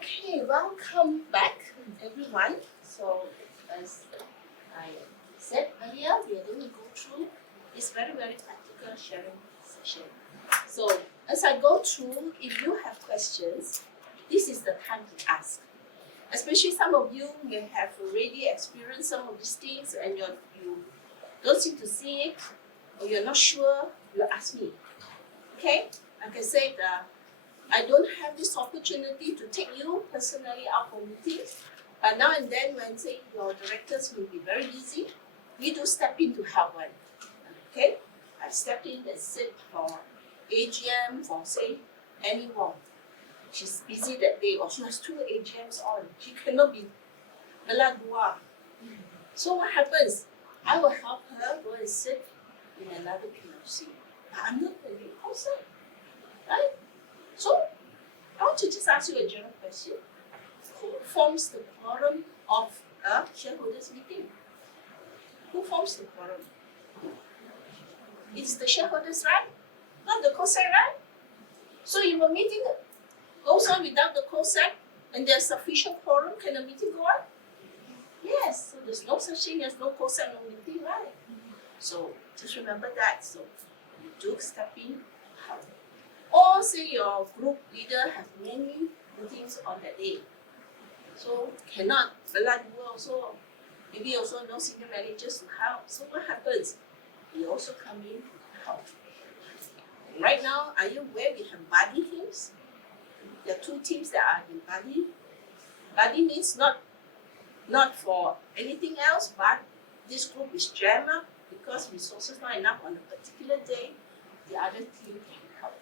Okay, welcome back everyone. So as I said earlier, we are going to go through this very practical sharing session. So as I go through, if you have questions, this is the time to ask. Especially some of you may have already experienced some of these things and you don't seem to see it or you're not sure, you ask me. Okay? Like I said, I don't have this opportunity to take you personally out for meetings, but now and then when say your directors will be very busy, we do step in to help one. Okay? I step in and sit for AGM for say anyone. She's busy that day or she has 2 AGMs on. She cannot be Beladua. So what happens? I will help her go and sit in another PLC. But I'm not going to be outside. Right? So, I want to just ask you a general question. Who forms the quorum of a shareholders meeting? Who forms the quorum? It's the shareholders, right? Not the co-sec, right? So if a meeting goes on without the co-sec and there's sufficient quorum, can a meeting go on? Yes, so there's no such thing as no co-sec, no meeting, right? So just remember that. So you do step in. Or say your group leader has many meetings on that day. So cannot also maybe also no senior managers to help. So what happens? We also come in to help. Right now, are you aware we have buddy teams? There are 2 teams that are in buddy. Buddy means not for anything else, but this group is jammed up because resources not enough on a particular day. The other team can help.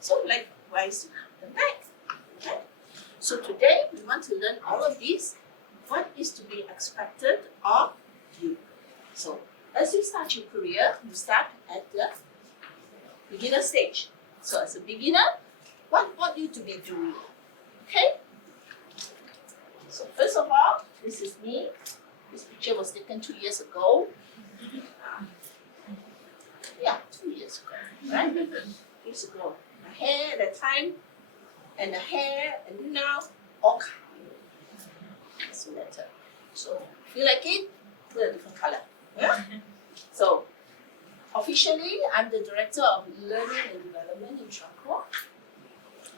So likewise, you have them back. Okay? So today we want to learn all of this. What is to be expected of you? So as you start your career, you start at the beginner stage. So as a beginner, what want you to be doing? Okay? So first of all, this is me. This picture was taken 2 years ago. Yeah, 2 years ago, right? 2 years ago. My hair at that time, and the hair, and then now, all color. So that's it. So, if you like it, put a different color. Yeah? So, officially, I'm the Director of Learning and Development in Chakra.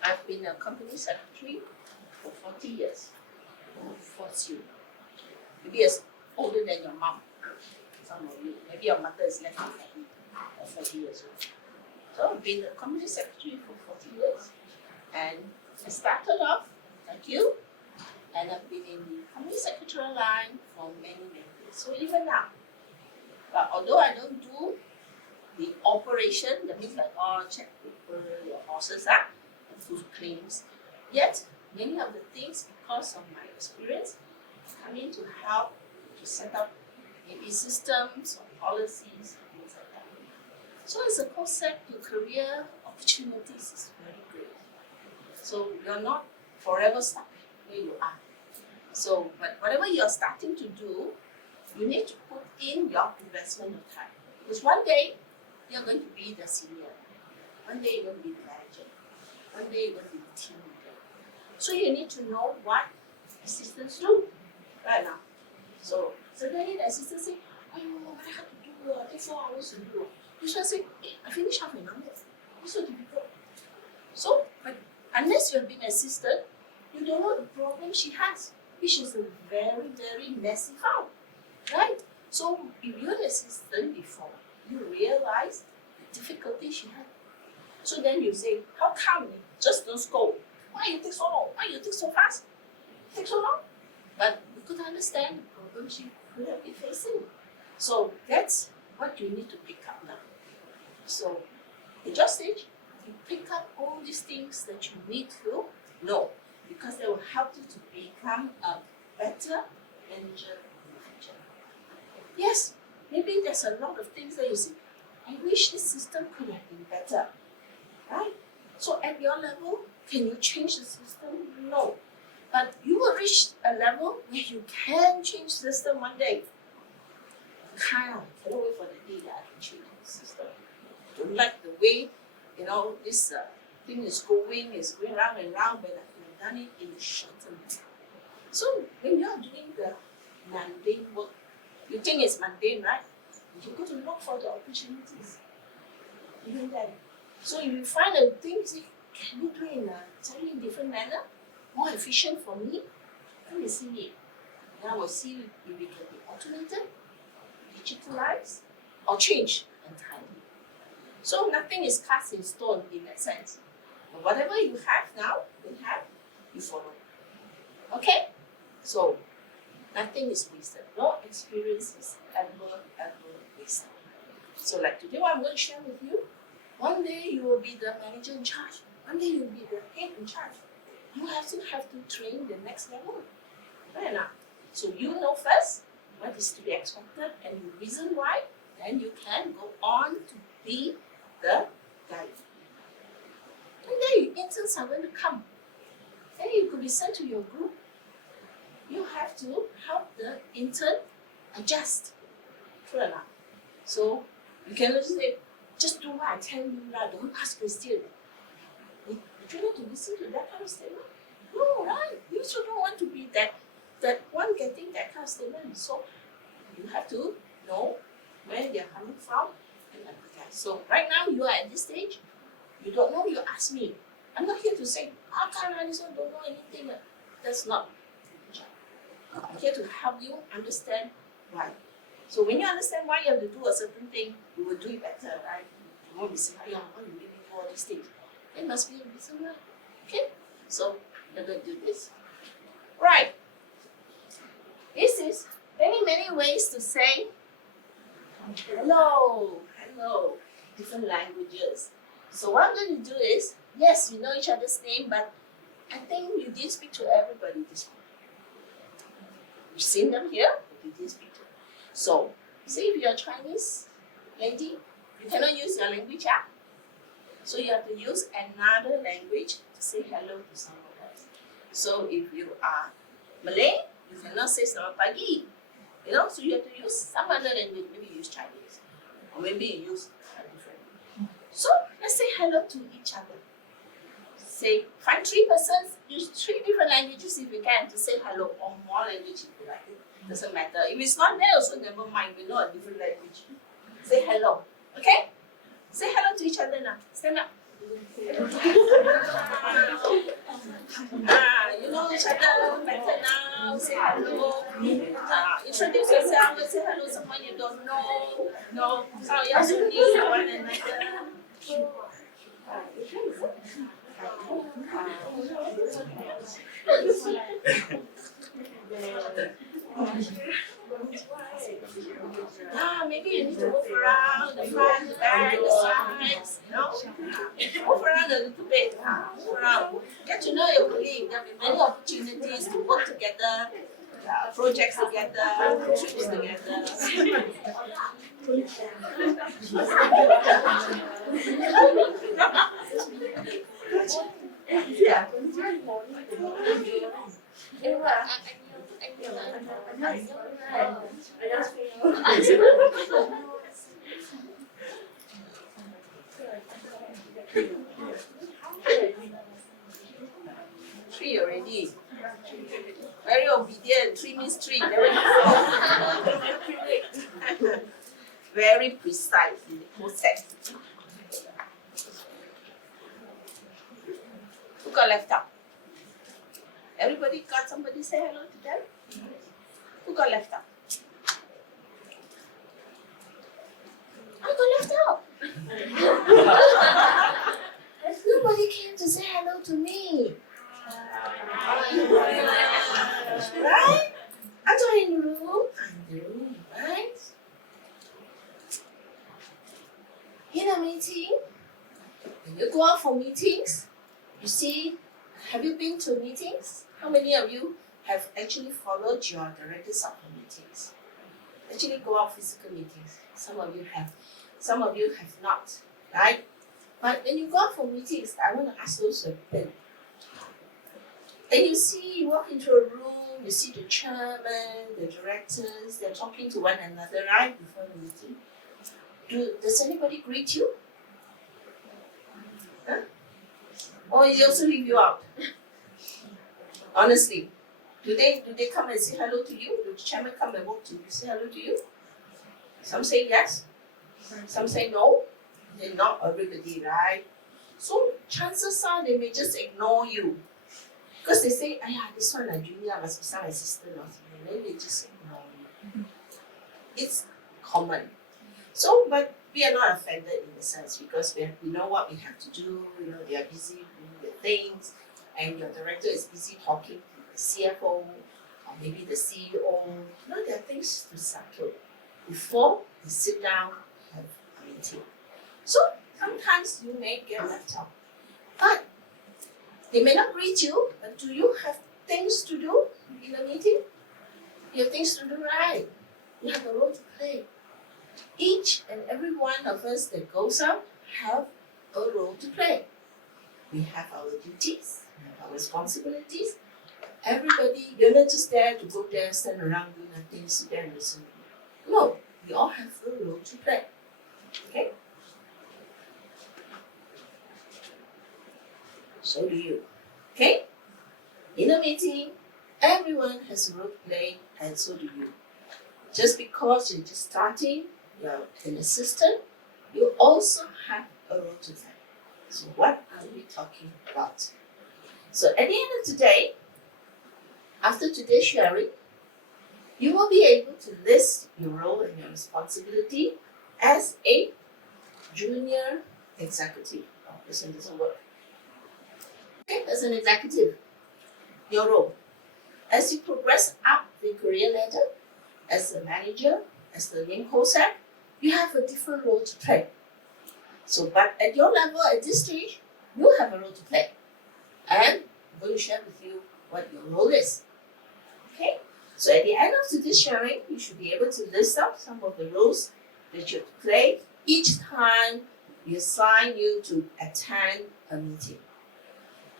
I've been a company secretary for 40 years. Who force you? Maybe as older than your mom. Some of you. Maybe your mother is less than 40 years old. So I've been a company secretary for 40 years. And I started off like you, and I've been in the company secretarial line for many years. So even now. But although I don't do the operation, that means like check paper, your bosses are, and do claims, yet many of the things, because of my experience, come in to help to set up maybe systems or policies, things like that. So as a co-sec, your career opportunities is very great. So you're not forever stuck where you are. So but whatever you're starting to do, you need to put in your investment of time. Because one day, you're going to be the senior. One day, you're going to be the manager. One day, you're going to be the team leader. So you need to know what assistants do right now. So suddenly the assistant say, oh, what I have to do, take 4 hours to do. You should say, hey, I finished half an hour. It's so difficult. So, but unless you have been assistant, you don't know the problem she has, which is a very messy file, right? So if you're the assistant before, you realize the difficulty she had. So then you say, how come you just don't scold? Why you take so long? Why you take so fast? Take so long? But you could understand the problem she could have been facing. So that's what you need to pick up now. So at your stage, you pick up all these things that you need to know because they will help you to become a better manager in the future. Yes, maybe there's a lot of things that you say, I wish this system could have been better, right? So at your level, can you change the system? No. But you will reach a level where you can change the system one day. Cannot wait for the day that I can change the system. Don't like the way, this thing is going round and round, but done it in a shorter manner. So when you are doing the mundane work, you think it's mundane, right? You go to look for the opportunities. Even then. So if you find a thing, say, can you do it in a totally different manner, more efficient for me? Let me see it. Then I will see if it can be automated, digitalized, or changed entirely. So nothing is cast in stone in that sense. But whatever you have now, you follow. Okay? So nothing is wasted. No experience is ever wasted. So like today, what I'm going to share with you, one day you will be the manager in charge. One day you will be the head in charge. You have to train the next level. Right now. So you know first what is to be expected and the reason why, then you can go on to be the guide. And then interns are going to come. Then you could be sent to your group. You have to help the intern adjust. True enough. So you cannot say, just do what I tell you now, don't ask questions. You try not to listen to that kind of statement. No, right? You also don't want to be that one getting that kind of statement. So you have to know where they're coming from and empathize. So right now you are at this stage, you don't know, you ask me. I'm not here to say, how come I don't know anything? That's not my job. I'm here to help you understand why. So when you understand why you have to do a certain thing, you will do it better, right? You won't be saying, why you make me do all these things? There must be a reason why. Okay? So you're going to do this. Right. This is many ways to say hello, different languages. So what I'm going to do is, yes, you know each other's name, but I think you did speak to everybody this morning. You've seen them here, but you did speak to them. So, say if you're a Chinese lady, you cannot use your language, yeah? So you have to use another language to say hello to someone else. So if you are Malay, you cannot say selamat pagi. You know, so you have to use some other language. Maybe you use Chinese, or maybe you use a different. So let's say hello to each other. Say, find 3 persons, use 3 different languages if you can to say hello, or more language if you like. It doesn't matter. If it's not there, also never mind. We know a different language. Say hello, okay? Say hello to each other now. Stand up. You know each other better now. Say hello. Introduce yourself. Say hello to someone you don't know. No, how you also need one another. Maybe you need to move around the front, the back, the sides, you know? Move around a little bit. Move around. Get to know your colleague. There will be many opportunities to work together, projects together, trips together. Yeah. Three already. Very obedient. 3 means 3. Never before. Very precise in the process. Who got left out? Everybody got somebody say hello to them? Who got left out? I got left out. Nobody came to say hello to me. Right? I'm not in the room. I'm in the room, right? In a meeting, when you go out for meetings, you see, have you been to meetings? How many of you have actually followed your directors of the meetings? Actually go out physical meetings. Some of you have. Some of you have not, right? But when you go out for meetings, I want to ask those questions. And you walk into a room, you see the chairman, the directors, they're talking to one another, right, before the meeting. Does anybody greet you? Huh? Or they also leave you out? Honestly, do they come and say hello to you? Do the chairman come and walk to you, say hello to you? Some say yes, some say no. They're not everybody, right? So chances are they may just ignore you. Because they say, "Ayah, this one a junior must be some assistant or something." Then they just ignore you. It's common. So, but we are not offended in a sense because we know what we have to do. You know, they are busy doing their things, and your director is busy talking to the CFO or maybe the CEO. You know, there are things to settle before you sit down and have a meeting. So sometimes you may get left out, but they may not greet you. But do you have things to do in a meeting? You have things to do, right? You have a role to play. Each and every one of us that goes out have a role to play. We have our duties, we have our responsibilities. Everybody, you're not just there to go there, stand around, do nothing, sit there and listen. No, we all have a role to play. Okay? So do you. Okay? In a meeting, everyone has a role to play, and so do you. Just because you're just starting, you're an assistant, you also have a role to play. So what are we talking about? So at the end of today, after today's sharing, you will be able to list your role and your responsibility as a junior executive. Oh, this one doesn't work. Okay, as an executive, your role. As you progress up the career ladder, as a manager, as the main COSAC, you have a different role to play. So, but at your level at this stage, you have a role to play. And I'm going to share with you what your role is. Okay? So at the end of today's sharing, you should be able to list out some of the roles that you have to play each time we assign you to attend a meeting.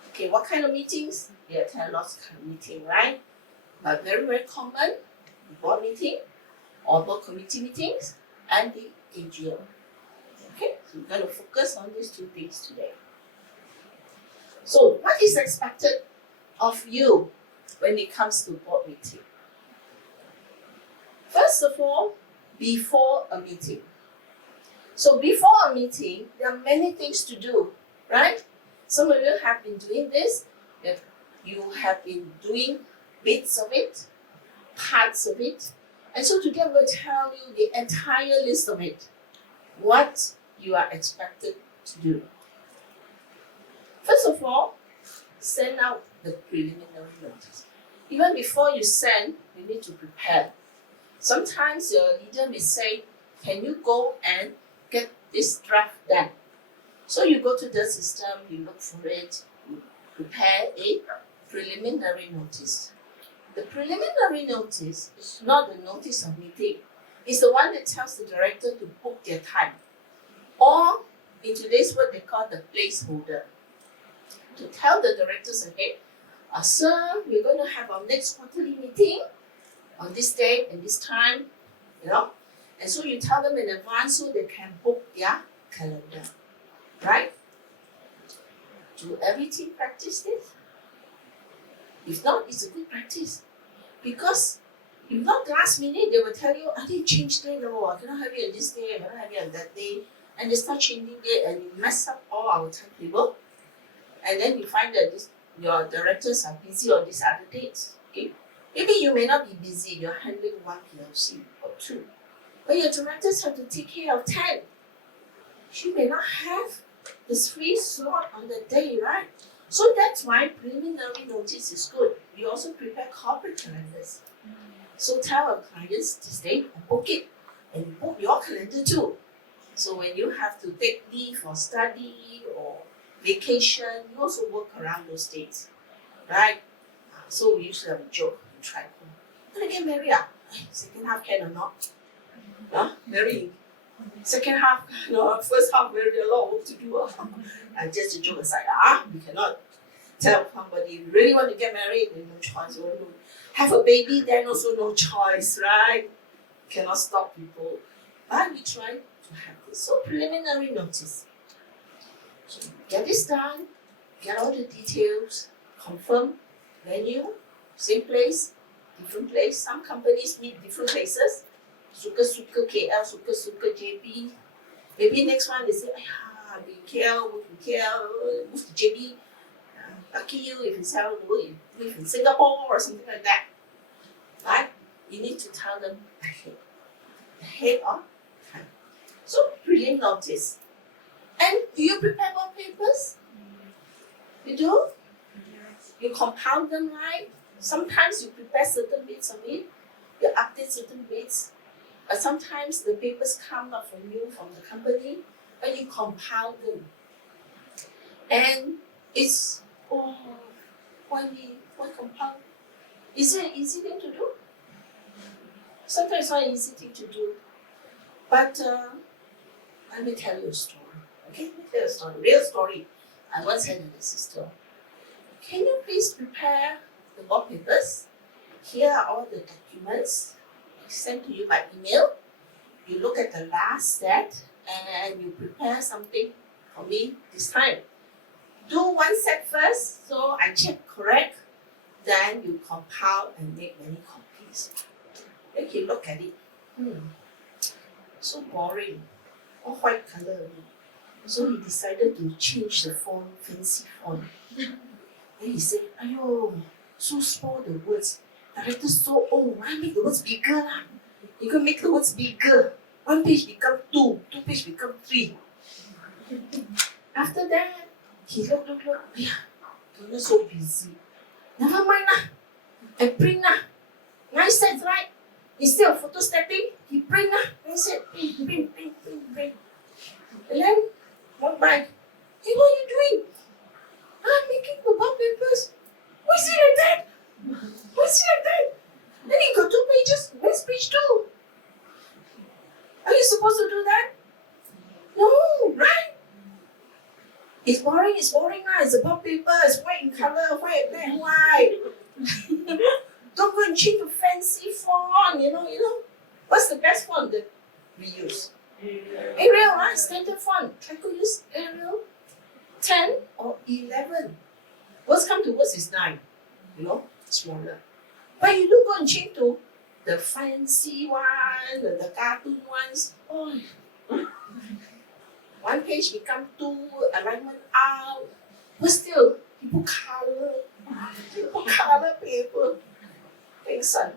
Okay, what kind of meetings? You attend lots of kind of meetings, right? But very, very common, the board meeting, or board committee meetings, and the AGM. Okay, so we're going to focus on these two things today. So, what is expected of you when it comes to board meeting? First of all, before a meeting. So, before a meeting, there are many things to do, right? Some of you have been doing this. You have been doing bits of it, parts of it. And so today I'm going to tell you the entire list of it. What you are expected to do. First of all, send out the preliminary notice. Even before you send, you need to prepare. Sometimes your leader may say, "Can you go and get this draft done?" So you go to the system, you look for it, you prepare a preliminary notice. The preliminary notice is not the notice of meeting. It's the one that tells the director to book their time. Or, in today's word, they call the placeholder. To tell the directors ahead, "Sir, we're going to have our next quarterly meeting on this day and this time," you know. And so you tell them in advance so they can book their calendar, right? Do every team practice this? If not, it's a good practice. Because if not last minute, they will tell you, "I didn't change day, no, I cannot have you on this day, I cannot have you on that day." And they start changing it and you mess up all our timetable. And then you find that your directors are busy on these other dates. Okay? Maybe you may not be busy, you're handling one PLC or two. But your directors have to take care of 10. She may not have this free slot on the day, right? So that's why preliminary notice is good. We also prepare corporate calendars. So tell our clients this date and book it. And you book your calendar too. So when you have to take leave or study or vacation, you also work around those dates, right? So we usually have a joke and try to get married. Second half can or not? Marry. Second half, first half very a lot of work to do. And just a joke aside, we cannot tell somebody you really want to get married, there's no choice. You want to have a baby, then also no choice, right? Cannot stop people. But we try to have this. So preliminary notice. So get this done, get all the details, confirm venue, same place, different place. Some companies meet different places. Suka KL, suka JB. Maybe next one they say, "Ayah, be KL, move to KL, move to JB." Lucky you if you tell them you live in Singapore or something like that. Right? You need to tell them ahead of time. So prelim notice. And do you prepare more papers? You do? You compile them, right? Sometimes you prepare certain bits of it, you update certain bits, but sometimes the papers come not from you, from the company, but you compile them. And it's, why compile? Is it an easy thing to do? Sometimes it's not an easy thing to do. But let me tell you a story. Okay, let me tell you a story, real story. I once had an sister. Can you please prepare the board papers? Here are all the documents sent to you by email. You look at the last set and you prepare something for me this time. Do one set first, so I check correct. Then you compile and make many copies. Then you look at it. So boring. All white color. So he decided to change the font, fancy font. Then he said, "Ayo, so small the words. Director so old. Why make the words bigger lah? You can make the words bigger. One page become two page become three." After that, he look. Donna so busy. Never mind lah. I print lah. 9 sets, right? Instead of photostating, he print lah. 9 sets. Print. And then walk by. "Hey, what are you doing?" "I'm making the board papers." "Why is it like that? Why is it like that?" Then he got 2 pages. Where's page 2? Are you supposed to do that? No, right? It's boring lah. It's a board paper. It's white in color, white, black, white. Don't go and change to fancy font, you know. What's the best font that we use? Arial, right? Standard font. Try to use Arial 10 or 11. Worst come to worst is 9, smaller. But you do go and change to the fancy one, the cartoon ones. One page become 2, alignment out. But still, you put color paper. Thanks, son.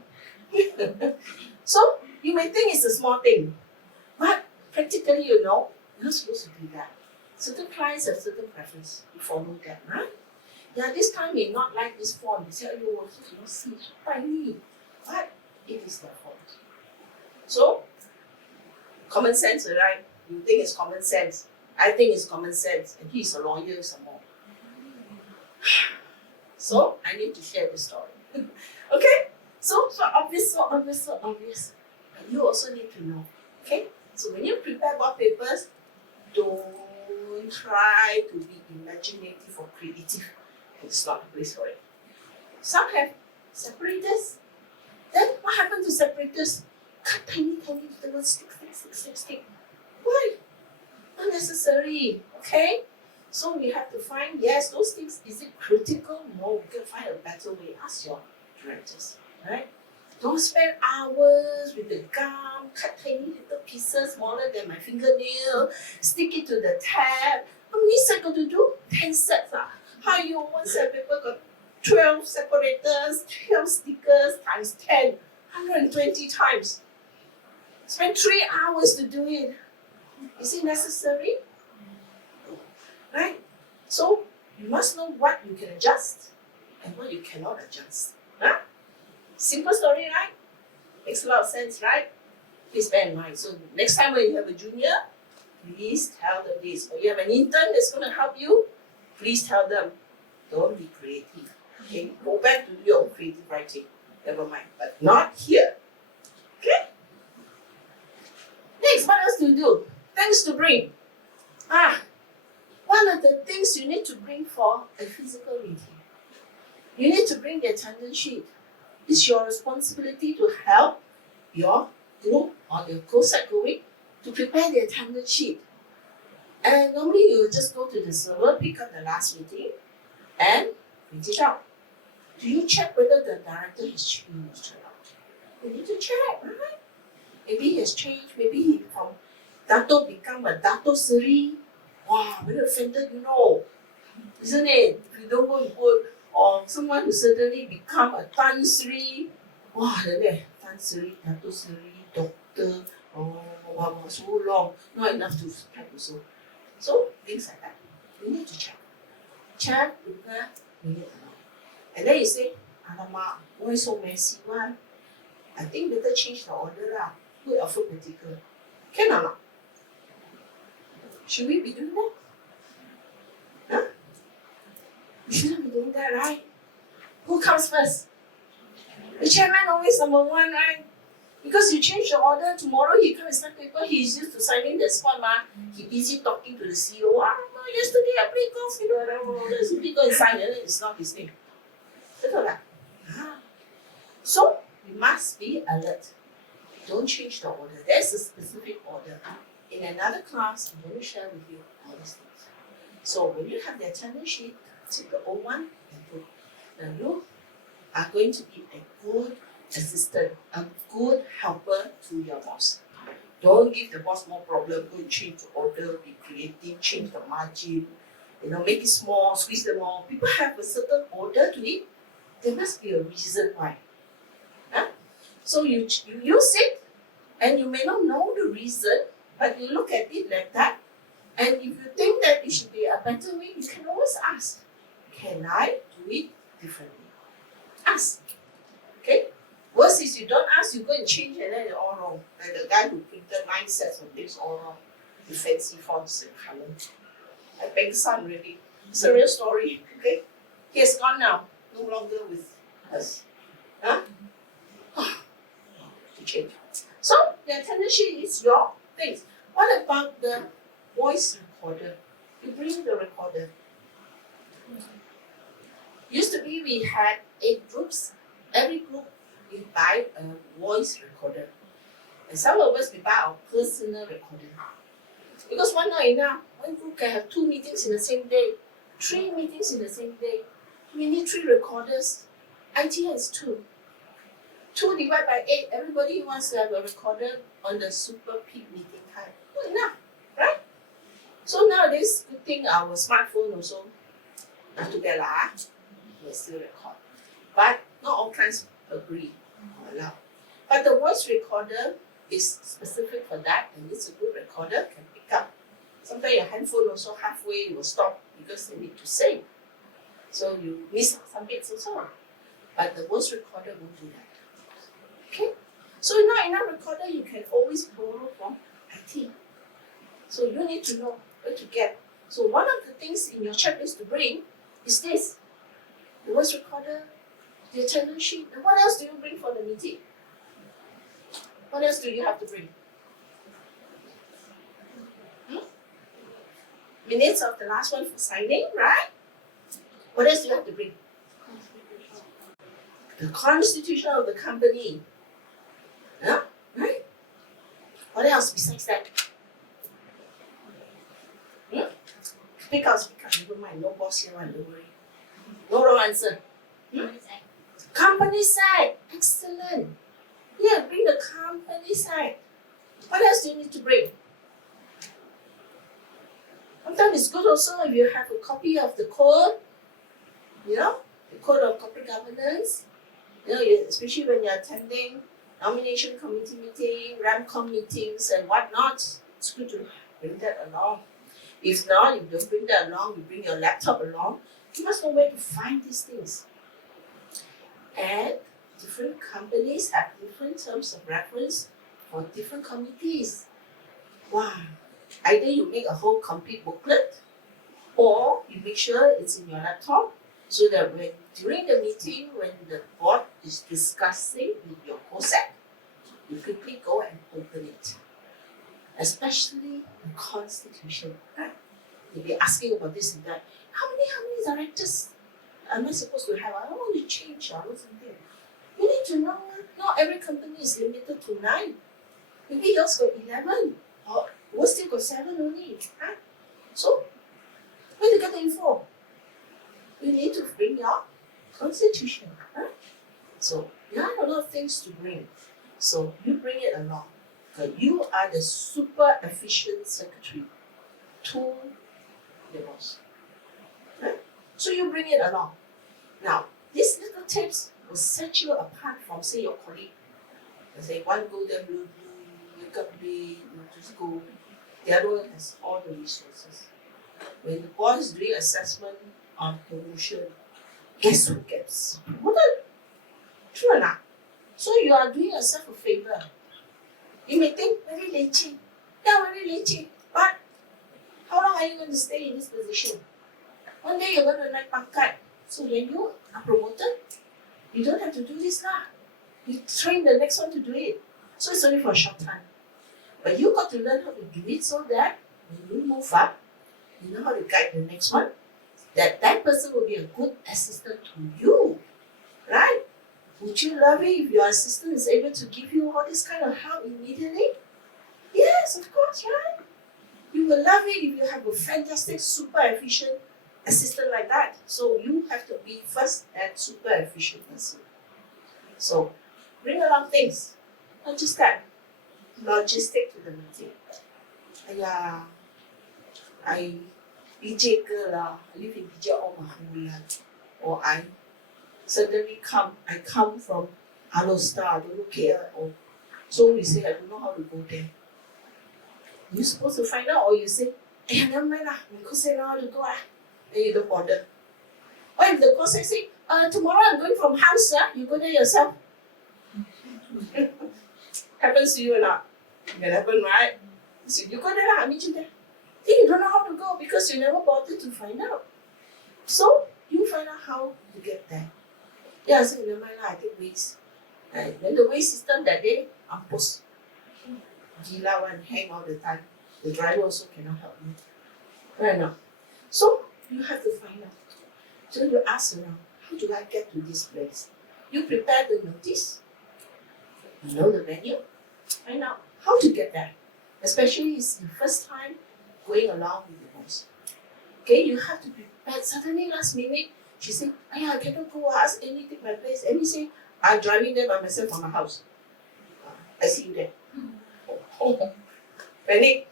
So, you may think it's a small thing, but practically, you're not supposed to do that. Certain clients have certain preference. You follow that, right? Yeah, this time may not like this font. They say, "Oh, you cannot see, it's so tiny." But it is their fault. So, common sense, right? You think it's common sense. I think it's common sense. And he's a lawyer some more. So, I need to share the story. Okay? So obvious. And you also need to know. Okay? So when you prepare board papers, don't try to be imaginative or creative. It's not the place for it. Some have separators. Then what happened to separators? Cut tiny little stick. Why? Unnecessary. Okay? So we have to find, yes, those things, is it critical? No, we can find a better way. Ask your directors, right? Don't spend hours with the gum, cut tiny little pieces smaller than my fingernail, stick it to the tab. How many sets got to do? 10 sets. How you one set paper got 12 separators, 12 stickers times 10, 120 times. Spend 3 hours to do it. Is it necessary? Right? So you must know what you can adjust and what you cannot adjust. Huh? Simple story, right? Makes a lot of sense, right? Please bear in mind. So next time when you have a junior, please tell them this. Or you have an intern that's going to help you, please tell them, don't be creative. Okay? Go back to your own creative writing. Never mind. But not here. Okay? Next, what else to do? Things to bring. One of the things you need to bring for a physical meeting, you need to bring the attendance sheet. It's your responsibility to help your group or your co-site going to prepare the attendance sheet. And normally you just go to the server, pick up the last meeting, and print it out. Do you check whether the director has changed or not? You need to check, right? Maybe he has changed. Maybe he from Dato become a Dato Seri. Wow, very offended, isn't it? If you don't go and put, or someone who suddenly become a Tan Sri, wow, Tan Sri, Dato Sri, doctor, wow, so long, not enough to type also. So things like that, you need to check. Check, prepare, you need to know. And then you say, alamak, why so messy one? I think better change the order lah. Put alphabetical. Can or not? Should we be doing that? Huh? We shouldn't be doing that, right? Who comes first? The chairman always number one, right? Because you change the order, tomorrow he comes sign paper, he's used to signing the spot, he busy talking to the CEO. Yesterday I played golf, there's a big go and sign, and it's not his name. So we must be alert. Don't change the order. There's a specific order. In another class, I'm going to share with you all these things. So when you have the attendance sheet, take the old one and put. Now you are going to be a good assistant, a good helper to your boss. Don't give the boss more problem. Go and change the order, be creative, change the margin, make it small, squeeze them all. People have a certain order to it. There must be a reason why. Huh? So you use it, and you may not know the reason, but you look at it like that. And if you think that it should be a better way, you can always ask, can I do it differently? Ask. Okay? Worst is you don't ask, you go and change, and then it's all wrong. Like the guy who printed 9 sets of things all wrong. The fancy fonts and color. I beg son really. It's a real story. Okay? He has gone now. No longer with us. Huh? To change. So the attendance sheet is your things. What about the voice recorder? You bring the recorder. Used to be we had 8 groups. Every group we buy a voice recorder. And some of us we buy our personal recorder. Because one not enough. One group can have 2 meetings in the same day, 3 meetings in the same day. We need 3 recorders. IT has 2. 2 divided by 8. Everybody wants to have a recorder on the super peak meeting time. Good enough, right? So nowadays, good thing our smartphone also not too bad lah. We still record, but not all clients agree or allow. But the voice recorder is specific for that, and it's a good recorder, can pick up. Sometimes your handphone also halfway will stop because they need to save. So you miss some bits also. But the voice recorder won't do that. Okay? So now in a recorder, you can always borrow from IT. So you need to know where to get. So one of the things in your checklist to bring is this. The voice recorder, the attendance sheet, and what else do you bring for the meeting? What else do you have to bring? Minutes of the last one for signing, right? What else do you have to bring? The constitution of the company. Yeah, right? What else besides that? Speak out, never mind. No boss here, don't worry. No wrong answer. Company side. Excellent. Yeah, bring the company side. What else do you need to bring? Sometimes it's good also if you have a copy of the code, the code of corporate governance, especially when you're attending nomination committee meeting, RAMCOM meetings and whatnot. It's good to bring that along. If not, if you don't bring that along, you bring your laptop along, you must know where to find these things. And different companies have different terms of reference for different committees. Wow. Either you make a whole complete booklet, or you make sure it's in your laptop so that during the meeting, when the board is discussing with your COSAC, you quickly go and open it. Especially the constitution. Right? You'll be asking about this and that. How many directors am I supposed to have? I don't want to change or something. You need to know not every company is limited to 9. Maybe yours got 11. Or we still got 7 only. Right? So, where to get the info? You need to bring your constitution, right? So you have a lot of things to bring. So you bring it along. Okay, you are the super efficient secretary to your boss. Right? So you bring it along. Now, these little tips will set you apart from, say, your colleague. They say, one go there, wake up late, just go. The other one has all the resources. When the boss is doing assessment on promotion, guess who gets promoted? True or not? So you are doing yourself a favor. You may think very leceh. Yeah, very leceh. But how long are you going to stay in this position? One day you're going to like pangkat. So when you are promoted, you don't have to do this now. You train the next one to do it. So it's only for a short time. But you got to learn how to do it so that when you move up, you know how to guide the next one. That person will be a good assistant to you. Right? Would you love it if your assistant is able to give you all this kind of help immediately? Yes, of course, right? You will love it if you have a fantastic, super efficient assistant like that. So you have to be first at super efficient person. So bring along things, not just that. Logistic to the meeting. I BJ girl lah, I live in BJ all my whole life. Or I suddenly I come from Alostar, I don't know KL at all. So we say, I don't know how to go there. You're supposed to find out, or you say, never mind lah, because I know how to go ah. Then you don't bother. Or if the boss say, tomorrow I'm going from house, you go there yourself. Happens to you or not? It can happen, right? So you go there, I'll meet you there. Then you don't know how to go because you never bothered to find out. So you find out how to get there. Yeah, I said, never mind, I take waste. And then the waste system that day, I'm post. Gila one hang all the time. The driver also cannot help me. Right now. So you have to find out. So you ask around, how do I get to this place? You prepare the notice. You know the venue. Find out how to get there. Especially it's the first time going along with the boss. Okay, you have to be prepared. Suddenly last minute, she said, I cannot go ask any take my place. And he say, I'm driving there by myself from my house. I see you there. Panic.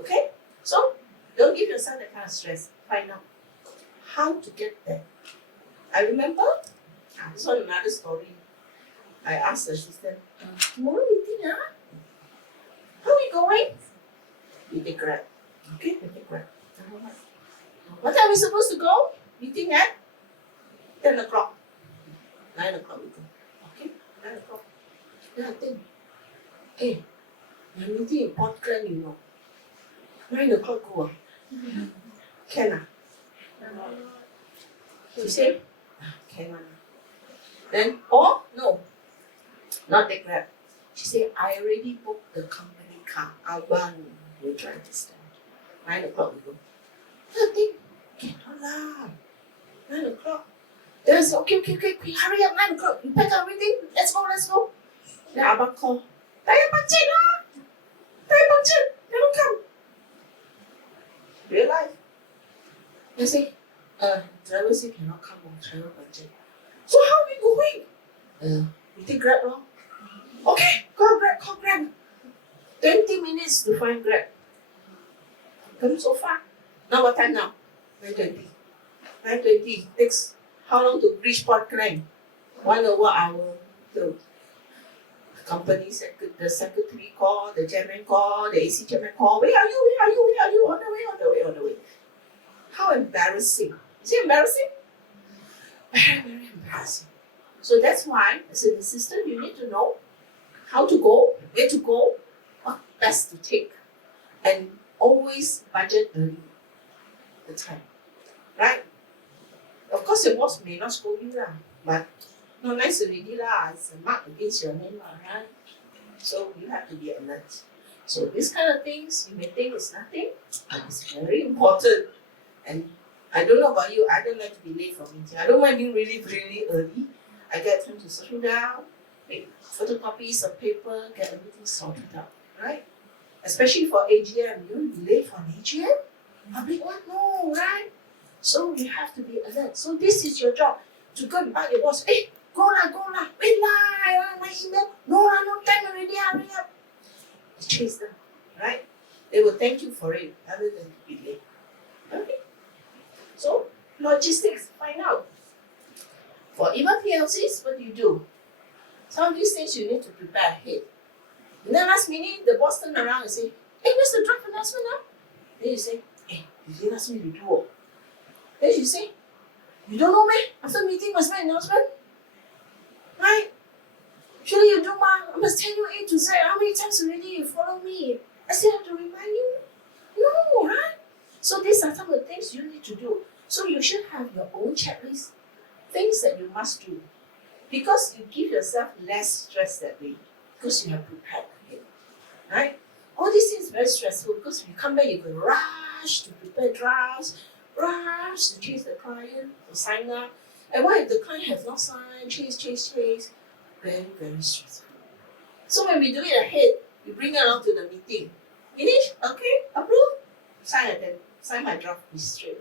Okay? So don't give yourself that kind of stress. Find out how to get there. I remember, this one another story. I asked the assistant, tomorrow meeting, how are we going? We take Grab. Okay, we take Grab. What time are we supposed to go? Meeting at 10 o'clock. 9 o'clock we go. Okay, 9 o'clock. Then I think, hey, my meeting in Port Clan, 9 o'clock go. Can She said, can Then, no, not take Grab. She said, I already booked the company car. Abang will drive this time. 9 o'clock we go. I think, cannot lah. 9 o'clock. Then I said, okay, hurry up, 9 o'clock. You pack everything, let's go. Then Abang call, Tayar budget lah. Cannot come. Real life. I say, driver say cannot come on travel budget. So how are we going? We take Grab long. Okay, call Grab. 20 minutes to find Grab. Come so far. Now what time now? 9:20. 9:20 takes how long to reach Port Klang? 1 hour. The company the secretary call, the chairman call, the AC chairman call. Where are you? On the way. How embarrassing. Is it embarrassing? Very, very embarrassing. So that's why, as an assistant, you need to know how to go, where to go, what best to take, and always budget the time. Right? Of course, your boss may not scold you, but no nice already, it's a mark against your name, right? So you have to be alert. So these kind of things, you may think it's nothing, but it's very important. And I don't know about you, I don't like to be late for meeting. I don't mind being really, really early. I get time to settle down, make photocopies of paper, get everything sorted out, right? Especially for AGM, you don't be late for an AGM? Public one? No, right? So you have to be alert. So this is your job. to go and bug your boss. Hey, go lah, wait lah, my email. No lah, no time already, hurry up. Chase them, right? They will thank you for it rather than be late. Okay? So, logistics, find out. For even PLCs, what do you do? Some of these things you need to prepare ahead. And then last minute, the boss turn around and say, hey, where's the draft announcement now? Then you say, hey, you didn't ask me to do. Then you say, you don't know me? After meeting, must make announcement? Right? Surely you do, ma. I must tell you A to Z. How many times already you follow me? I still have to remind you? No, right? So these are some of the things you need to do. So you should have your own checklist. Things that you must do. Because you give yourself less stress that way. Because you have prepared ahead. Right? All these things are very stressful because when you come back, you can rush to prepare drafts, rush to chase the client, to sign up. And what if the client has not signed? Chase. Very, very stressful. So when we do it ahead, we bring it along to the meeting. Finish? Okay, approve. Sign my draft straight.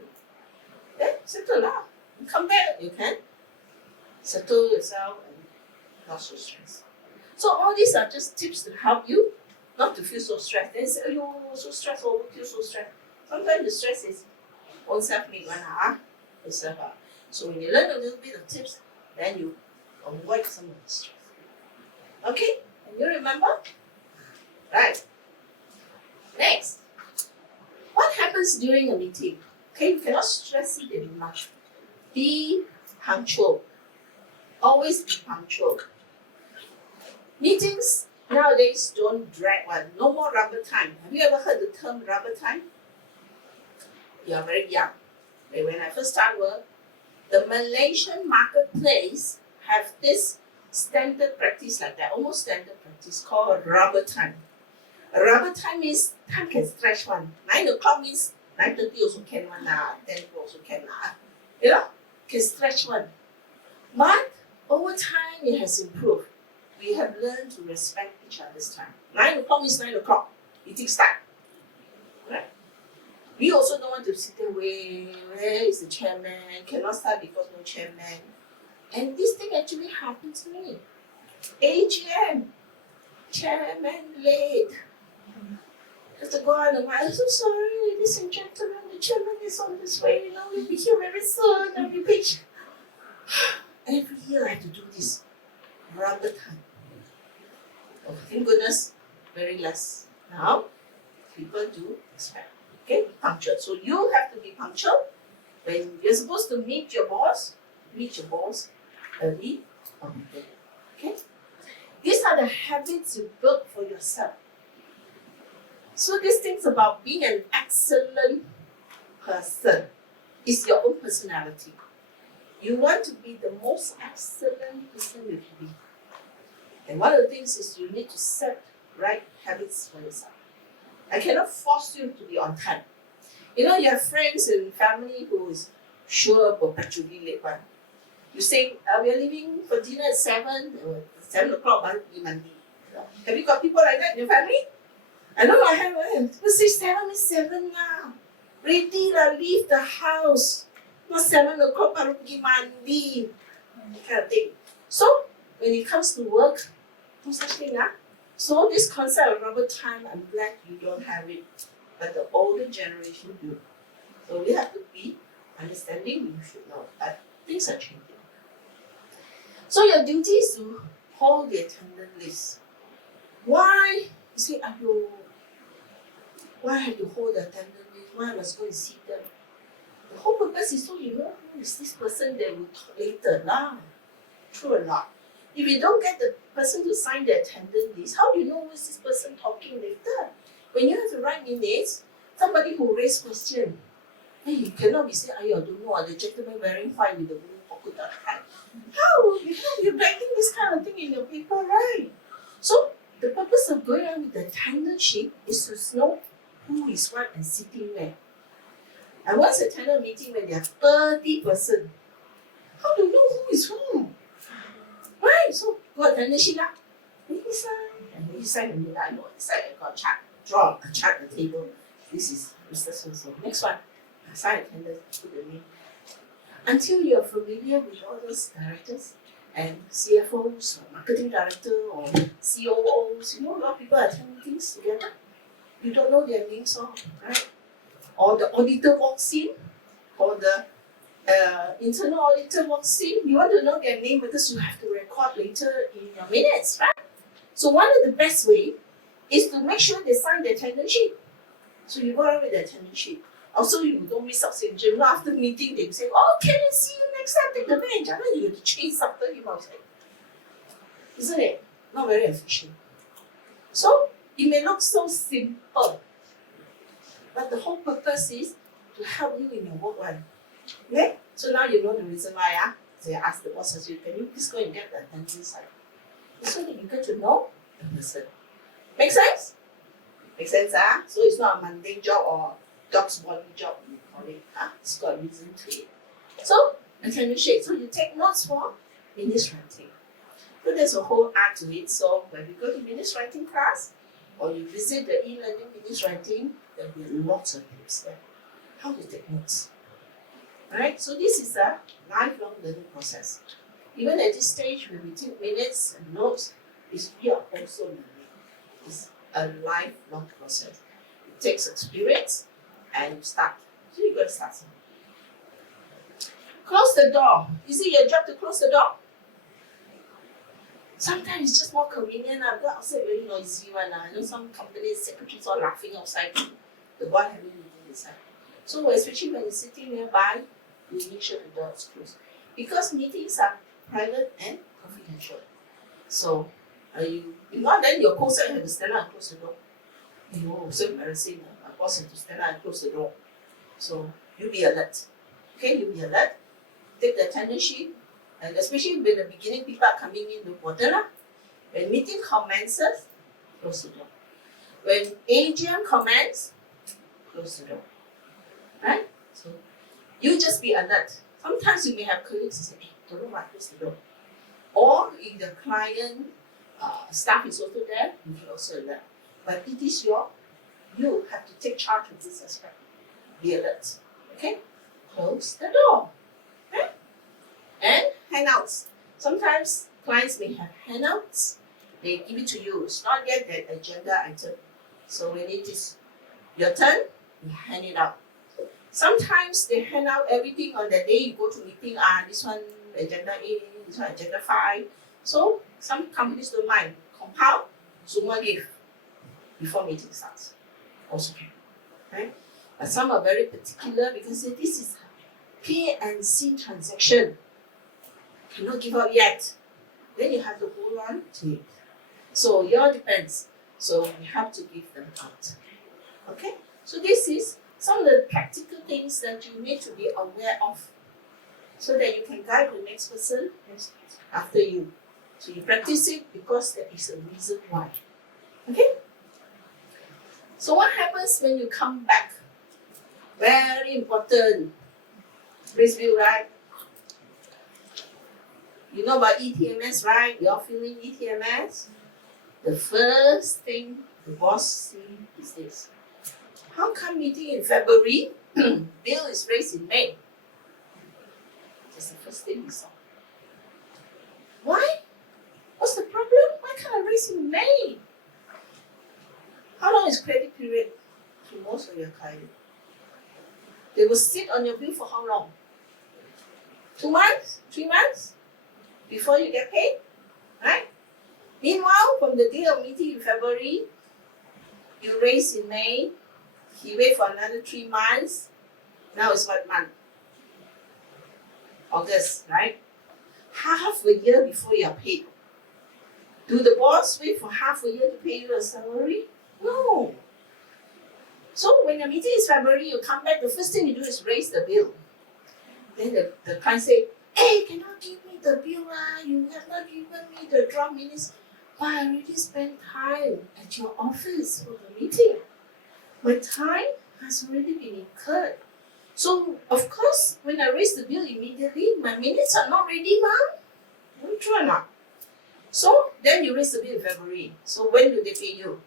Then settle up. You come back, you can settle yourself and not so stressed. So all these are just tips to help you not to feel so stressed. Then say, oh, so stressed, feel so stressed. Sometimes the stress is own self-made one, yourself. So when you learn a little bit of tips, then you avoid some of the stress. Okay? Can you remember? Right. Next. What happens during a meeting? Okay, you cannot stress it very much. Be punctual. Always be punctual. Meetings nowadays don't drag one. No more rubber time. Have you ever heard the term rubber time? You are very young. When I first started work, the Malaysian marketplace have this standard practice like that, almost standard practice called rubber time. Rubber time means time can stretch one. 9 o'clock means 9:30 also can one, 10 o'clock also can. You know, can stretch one. But over time it has improved. We have learned to respect each other's time. 9 o'clock means 9 o'clock. Meeting start. Right? We also don't want to sit there, where is the chairman? Cannot start because no chairman. And this thing actually happened to me. AGM, chairman late. I have to go on the mic. I'm so sorry, ladies and gentlemen, the chairman is on this way. We'll be here very soon. I'll be patient. Every year I have to do this. Rubber time. Oh, thank goodness, very less. Now, people do expect. Okay, be punctual. So you have to be punctual. When you're supposed to meet your boss early or late. Okay? These are the habits you build for yourself. So these things about being an excellent person is your own personality. You want to be the most excellent person you can be. And one of the things is you need to set right habits for yourself. I cannot force you to be on time. You have friends and family who is sure perpetually late one. You say, we are leaving for dinner at 7 o'clock, but we must be. Have you got people like that in your family? I don't know, I have. People say 7 is 7 now. Ready lah, leave the house. Not 7 o'clock, baru pergi mandi. Kind of thing. So, when it comes to work, no such thing. So, this concept of rubber time, I'm glad you don't have it. But the older generation do. So, we have to be understanding, you should know. But things are changing. So, your duty is to hold the attendance list. Why? You say, why have to hold the attendance list? Why I must go and see them? The whole purpose is so you know who is this person that will talk later. True or not? If you don't get the person to sign the attendance list, how do you know who is this person talking later? When you have to write minutes, somebody who raise question, hey, you cannot be saying, I don't know, the gentleman wearing white with the blue polka dot hat. How? You're writing this kind of thing in your paper, right? So the purpose of going on with the attendance sheet is to know who is what and sitting where. I once attended a meeting where there are 30 persons. How do you know who is who? Right? So go attendance sheet. He sign, and I know he signed. I got a chart. Draw a chart on the table. This is Mr. So-so. Next one. I sign attendance, put the name. until you're familiar with all those directors and CFOs or marketing director or COOs. You know, a lot of people attend meetings together. You don't know their names all, right? Or the auditor walks in, or the internal auditor walks in. You want to know their name because you have to record later in your minutes, right? So one of the best way is to make sure they sign the attendance sheet. So you go around with the attendance sheet. Also, you don't miss out saying, you know, after meeting, they say, oh, can I see you next time? Take the bench. And then you have to chase after him outside. Isn't it? Not very efficient. So, it may look so simple, but the whole purpose is to help you in your work life. Okay? So now you know the reason why. So I ask the boss, can you please go and get the attendance side? So that you get to know the person. Make sense? Make sense, So it's not a mundane job or dog's body job, you call it. It's got a reason to it. So, attendance sheet. So you take notes for minutes writing. So there's a whole art to it. So when you go to minutes writing class, or you visit the e-learning minutes writing, there'll be lots of tips there. How to take notes. Alright, so this is a lifelong learning process. Even at this stage, when we take minutes and notes, we are also learning. It's a lifelong process. It takes experience and you start. So you got to start something. Close the door. Is it your job to close the door? Sometimes it's just more convenient. I've got outside very noisy one. I know some companies, secretaries are laughing outside. The boy having meeting inside. So especially when you're sitting nearby, you make sure the door is closed. Because meetings are private and confidential. So if not, then your co-sec have to stand up and close the door. So embarrassing. My boss has to stand up and close the door. So you be alert. Okay, you be alert. Take the attendance sheet. And especially when the beginning people are coming in the water. When meeting commences, close the door. When AGM comments, close the door. Right? So you just be alert. Sometimes you may have colleagues who say, hey, don't know what, close the door. Or if the client staff is also there, you can also alert. But it is you have to take charge of this aspect. Be alert. Okay? Close the door. Okay? And handouts. Sometimes clients may have handouts. They give it to you. It's not yet that agenda item. So when it is your turn, you hand it out. Sometimes they hand out everything on the day you go to meeting. This one agenda A, this one agenda 5. So some companies don't mind. Compile, Zuma give before meeting starts. Also can. Right? But some are very particular because this is a P&C transaction. Cannot give out yet. Then you have to hold on to it. So it all depends. So we have to give them out. Okay? So this is some of the practical things that you need to be aware of so that you can guide the next person after you. So you practice it because there is a reason why. Okay? So what happens when you come back? Very important. Please be right. You know about ETMS, right? You're feeling ETMS? The first thing the boss sees is this. How come meeting in February, bill is raised in May? That's the first thing we saw. Why? What's the problem? Why can't I raise in May? How long is credit period to most of your clients? They will sit on your bill for how long? 2 months? 3 months? Before you get paid? Right? Meanwhile, from the day of meeting in February, you raise in May, he wait for another 3 months. Now it's what month? August, right? Half a year before you are paid. Do the boss wait for half a year to pay you a salary? No. So when your meeting is February, you come back, the first thing you do is raise the bill. Then the client say, hey, cannot give me the bill, you have not given me the draft minutes. But I already spent time at your office for the meeting. My time has already been incurred. So, of course, when I raise the bill immediately, my minutes are not ready, ma'am. True or not? So, then you raise the bill in February. So, when do they pay you?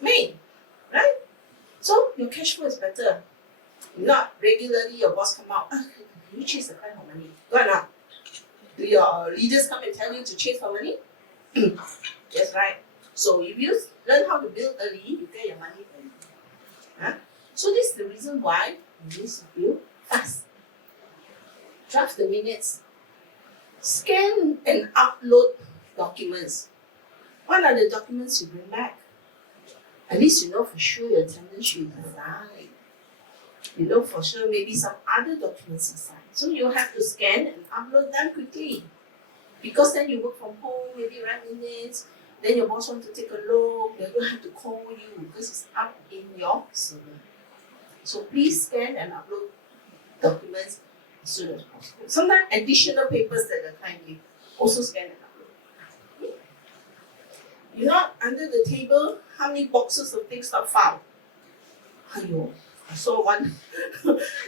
May, right? So, your cash flow is better. Not regularly your boss come out, can you chase the client for money? Go on. Do your leaders come and tell you to chase for money? That's right. So if you learn how to build early, you get your money early. Huh? So this is the reason why you need to build fast. Draft the minutes. Scan and upload documents. What are the documents you bring back? At least you know for sure your attendance should be signed. You know for sure maybe some other documents are signed. So you have to scan and upload them quickly. Because then you work from home, maybe write minutes, then your boss wants to take a look, they don't have to call you because it's up in your server. So please scan and upload documents as soon as possible. Sometimes additional papers that the client gives, also scan and upload. You know, under the table, how many boxes of things not filed? Aiyo, I saw one.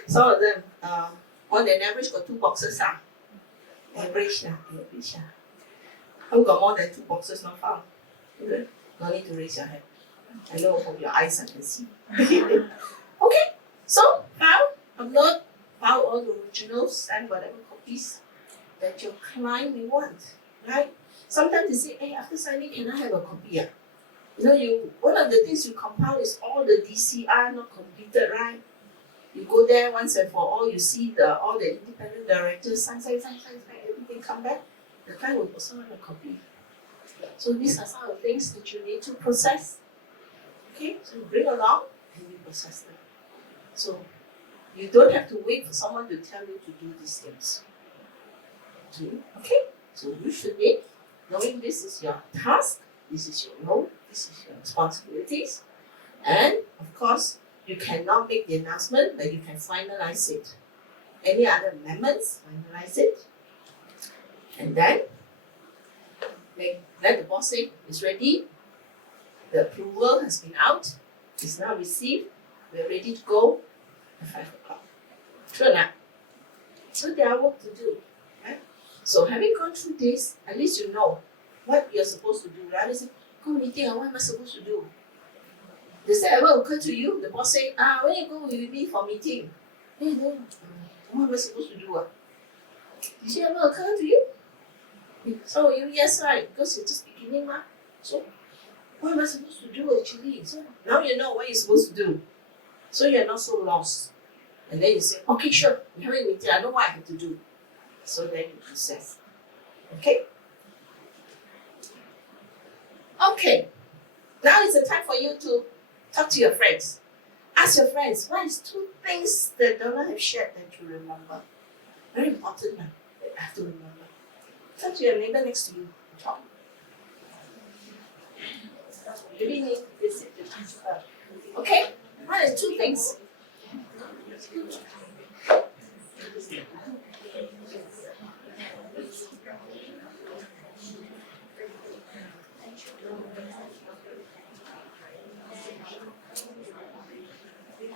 Some of them, on an average, got 2 boxes. Average. Who got more than 2 boxes not found? Good. No need to raise your hand. I know from your eyes I can see. Okay, so file, upload, file all the originals and whatever copies that your client may want, right? Sometimes they say, hey, after signing, can I have a copy? You know, one of the things you compile is all the DCR not completed, right? You go there once and for all, you see all the independent directors sign, everything come back. The client will also want a copy. So these are some of the things that you need to process. Okay, so you bring along and you process them. So you don't have to wait for someone to tell you to do these things. Okay, so you should be knowing this is your task, this is your role, this is your responsibilities, and of course, you cannot make the announcement, but you can finalize it. Any other amendments, finalize it. And then, let the boss say, it's ready. The approval has been out. It's now received. We're ready to go at 5 o'clock. True enough. So there are work to do. Right? So having gone through this, at least you know what you're supposed to do. Rather than say, go meeting, what am I supposed to do? Does that ever occur to you? The boss say, when you go with me for meeting, hey, then, what am I supposed to do? Did it ever occur to you? So yes, right, because you're just beginning, ma. So what am I supposed to do actually? So now you know what you're supposed to do. So you're not so lost. And then you say, okay, sure, we're having a meeting, I know what I have to do. So then you process. Okay? Okay. Now it's the time for you to talk to your friends. Ask your friends, what is 2 things that Donna have shared that you remember? Very important that you have to remember. Talk to your neighbor next to you. Talk. You really need to visit the teacher. Okay? What is 2 things?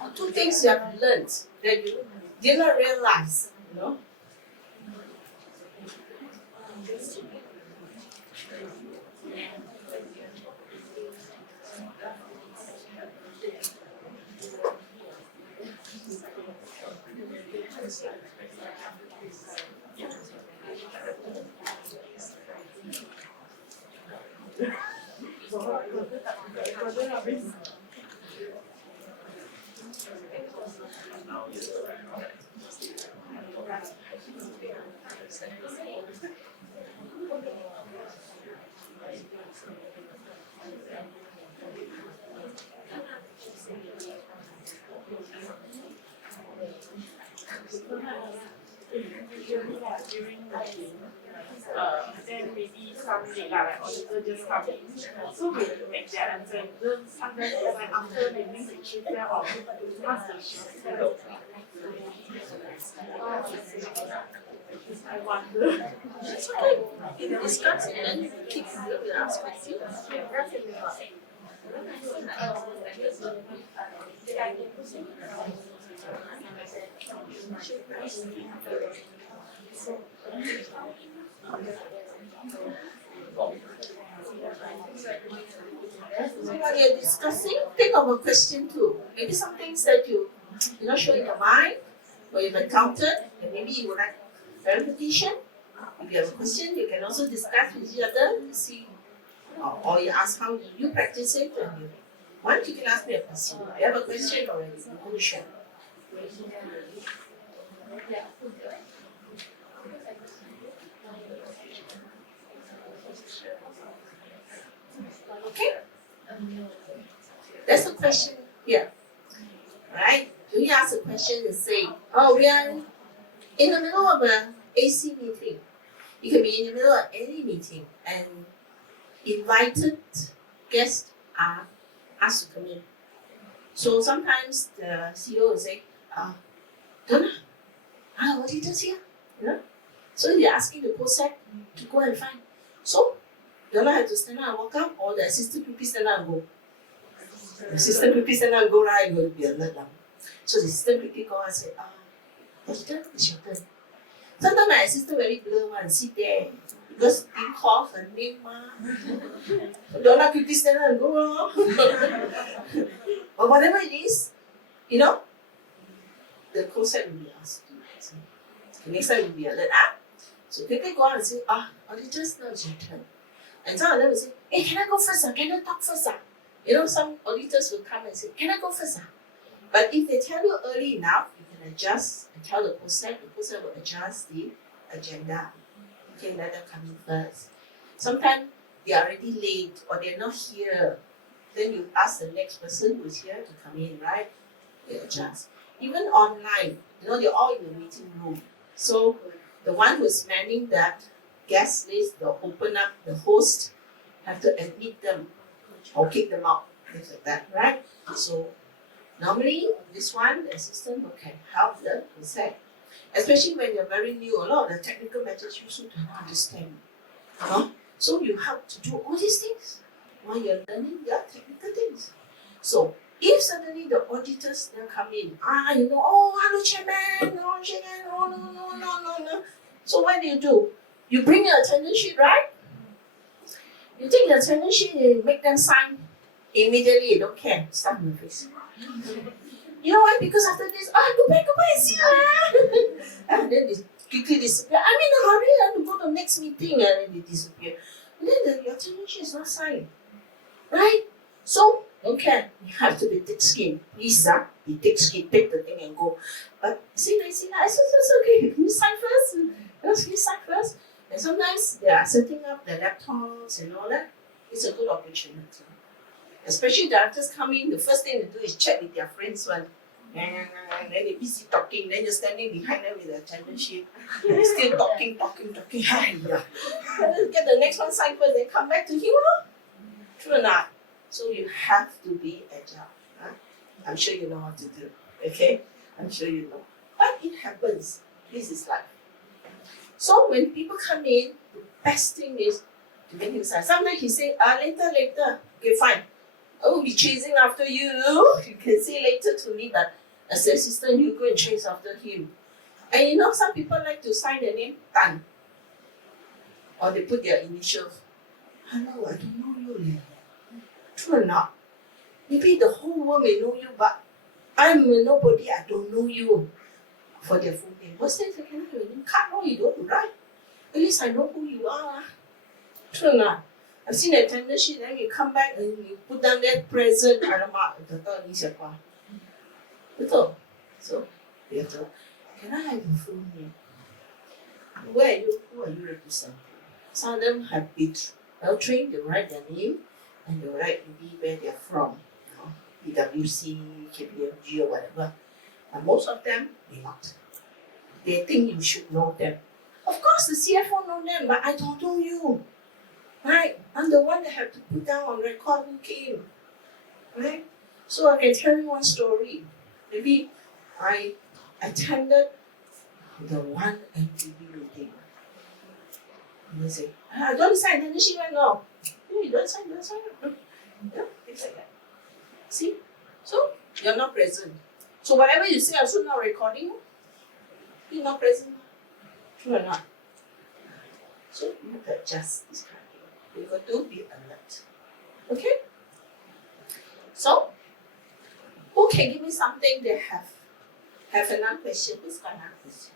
Or 2 things you have learned that you did not realize, you know? Then maybe some data like auditor just come in. So we have to make that answer. Sometimes it's like after making the shift there or pass the shift there. I wonder. It's okay. You can discuss and then keep ask questions. So while you're discussing, think of a question too. Maybe some things that you You're not sure in your mind what you've encountered, and maybe you would like clarification. If you have a question, you can also discuss with each other to see, or you ask how you practice it. And you want, you can ask me a question. If you have a question already, you can share. Okay? There's a question here. Right? You ask a question and say, oh, we are in the middle of an AC meeting. You can be in the middle of any meeting, and invited guests are asked to come in. So sometimes the CEO will say, Donna, auditors here? You know? So they're asking the co-sec to go and find. So Donna had to stand up and walk up, or the assistant VP stand up and go. The assistant VP stand up and go, right? It will be alert. So the assistant VP go and say, auditor, it's your turn. Sometimes my assistant very blur one, sit there. Because didn't call her name, Donna quickly stand up and go. But whatever it is, you know, the co-sec will be asked to answer. The next time will be alert. So quickly go on and say, auditors, now it's your turn. And some of them will say, hey, can I go first? Can I talk first? You know, some auditors will come and say, can I go first? But if they tell you early enough, you can adjust and tell the co-sec will adjust the agenda. Okay, let them come in first. Sometimes they are already late or they're not here. Then you ask the next person who's here to come in, right? They adjust. Even online, you know, they're all in the meeting room. So the one who's manning that guest list, they'll open up, the host have to admit them or kick them out, things like that, right? So normally this one, the assistant can help the co-sec. Especially when you're very new, a lot of the technical matters you also don't understand. So you have to do all these things while you're learning the technical things. So if suddenly the auditors then come in, hello chairman, no. So what do? You bring your attendance sheet, right? You take the attendance sheet and make them sign immediately, you don't care, stuff in the face. You know why? Because after this, go back and see and then they quickly disappear. I'm in a hurry, I have to go to the next meeting, and then they disappear. And then your attendance sheet is not signed. Right? So, okay, you have to be thick skin. Please, be thick skin, take the thing and go. But see, I said, it's okay, can you sign first? Can you sign first? And sometimes they are setting up the laptops and all that. It's a good opportunity. Especially directors come in, the first thing they do is check with their friends one. And then they're busy talking, then you're standing behind them with the attendance sheet. They're still talking. Let's get the next one signed first, then come back to him. True or not? So you have to be agile. I'm sure you know how to do. Okay? I'm sure you know. But it happens. This is life. So when people come in, the best thing is to make him sign. Sometimes he say, later. Okay, fine. I will be chasing after you. You can say later to me, but as an assistant, you go and chase after him. And you know, some people like to sign their name, Tan. Or they put their initials. Hello, I don't know you. True or not? Maybe the whole world may know you, but I'm a nobody, I don't know you. For their full name. What's that? Can I have a name card? No, you don't, right? At least I know who you are. True or not? I've seen a attendance sheet, then you come back and you put down that present, Betul. So, can I have your full name? Where are you? Who are you representing? Some of them have been well trained, they write their name and they write maybe where they're from. PwC, KPMG or whatever. And most of them may not. They think you should know them. Of course the CFO know them, but I don't know you. Right? I'm the one that have to put down on record who came. Right? So I can tell you one story. Maybe I attended the one MTV meeting. And they say, I don't sign, and then she went, no. You don't sign. Yeah, things like that. See? So you're not present. So whatever you say, also not recording. You're not present. True or not? So you have to adjust this kind of thing. You got to be alert. Okay? So, who can give me something they have Have another question? Who's got another question?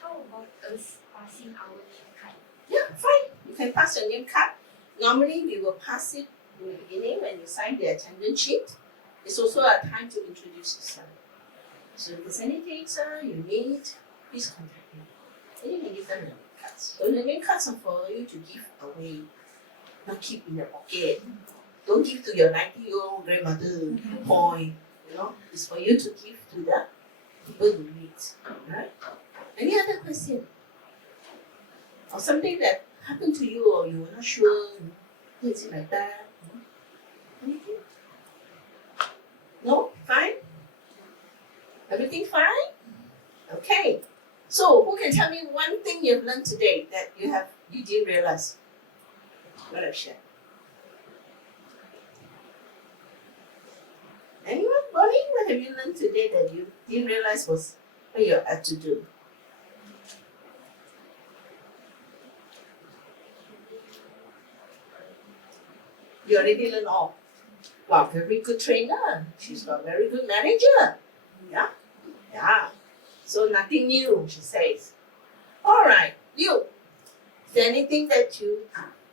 How about us passing our name card? Yeah, fine. You can pass your name card. Normally, we will pass it in the beginning when you sign the attendance sheet. It's also a time to introduce yourself. So if there's anything, sir, you need, please contact me. And you can give them the name cards. So the name cards are for you to give away, not keep in your pocket. Don't give to your 90-year-old grandmother, boy. You know, it's for you to give to the people you meet. Right? Any other question? Or something that happened to you or you were not sure, why is it like that? Anything? No? Fine? Everything fine? Okay. So who can tell me one thing you've learned today that you didn't realize? What I've shared. Anyone? Bonnie, what have you learned today that you didn't realize was what you had to do? You already learned all. Wow, very good trainer. She's got very good manager. Yeah? Yeah. So nothing new, she says. All right, you. Is there anything that you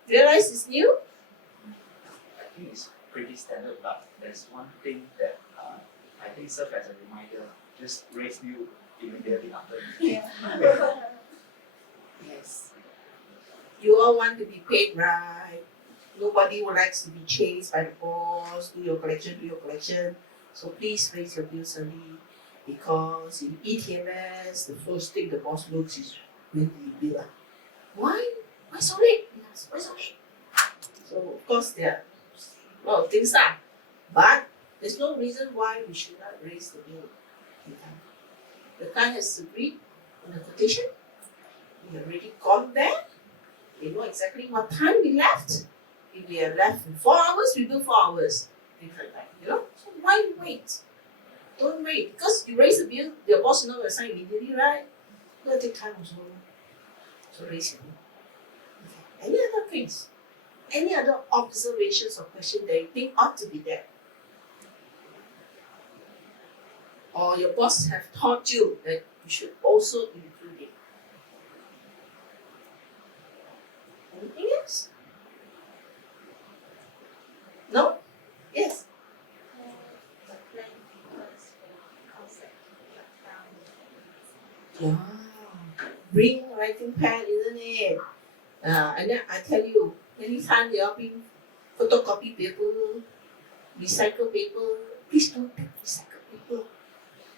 realize is new? I think it's pretty standard, but there's one thing that I think serves as a reminder. Just raise you immediately after. Yes. You all want to be paid right. Nobody would likes to be chased by the boss. Do your collection. So please raise your bills early. Because in ETMS, the first thing the boss looks is when do you bill? Why? Why so late? Yes, why so late? So of course there are a lot of things that. But there's no reason why we should not raise the bill in time. The client has agreed on the quotation. We have already gone there. We know exactly what time we left. If we are left in 4 hours, we do 4 hours. Things like that, you know? So why wait? Don't wait. Because you raise the bill, your boss will not sign immediately, right? It's going to take time also. So raise your bill. Okay. Any other things? Any other observations or questions that you think ought to be there? Or your boss have taught you that you should also include it? Anything else? No? Yes? The plan first concept Yeah. Bring writing pad, isn't it? And then I tell you, anytime you all bring photocopy paper, recycle paper, please don't take recycle paper.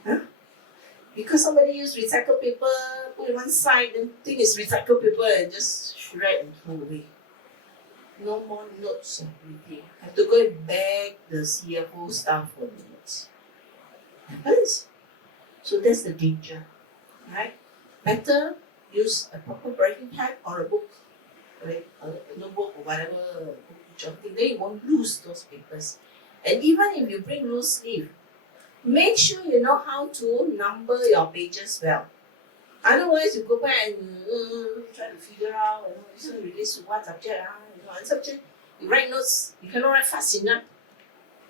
Huh? Because somebody use recycle paper, put it one side, then think it's recycle paper and just shred and throw away. No more notes and everything. Have to go and beg the CFO staff for notes. Happens. So that's the danger, right? Better use a proper writing pad or a book, right? A notebook or whatever, something. Then you won't lose those papers. And even if you bring loose leaf, make sure you know how to number your pages well. Otherwise, you go back and try to figure out, this one relates to what subject, one subject. You write notes, you cannot write fast enough,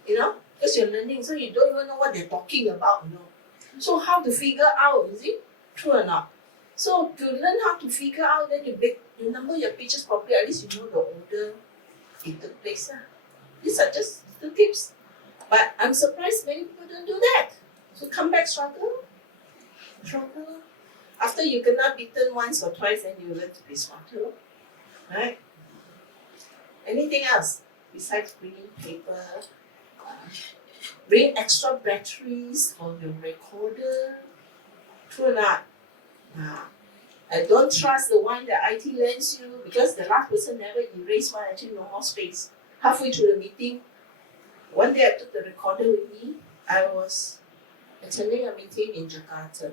because you're learning, so you don't even know what they're talking about, So how to figure out, is it true or not? So to learn how to figure out, then you number your pages properly, at least you know the order it took place. These are just the tips. But I'm surprised many people don't do that. So come back struggle. After you cannot beaten once or twice, then you learn to be smarter. Right? Anything else besides bringing paper? Bring extra batteries for your recorder. True or not? I don't trust the one that IT lends you because the last person never erased one, actually no more space. Halfway through the meeting, one day I took the recorder with me. I was attending a meeting in Jakarta.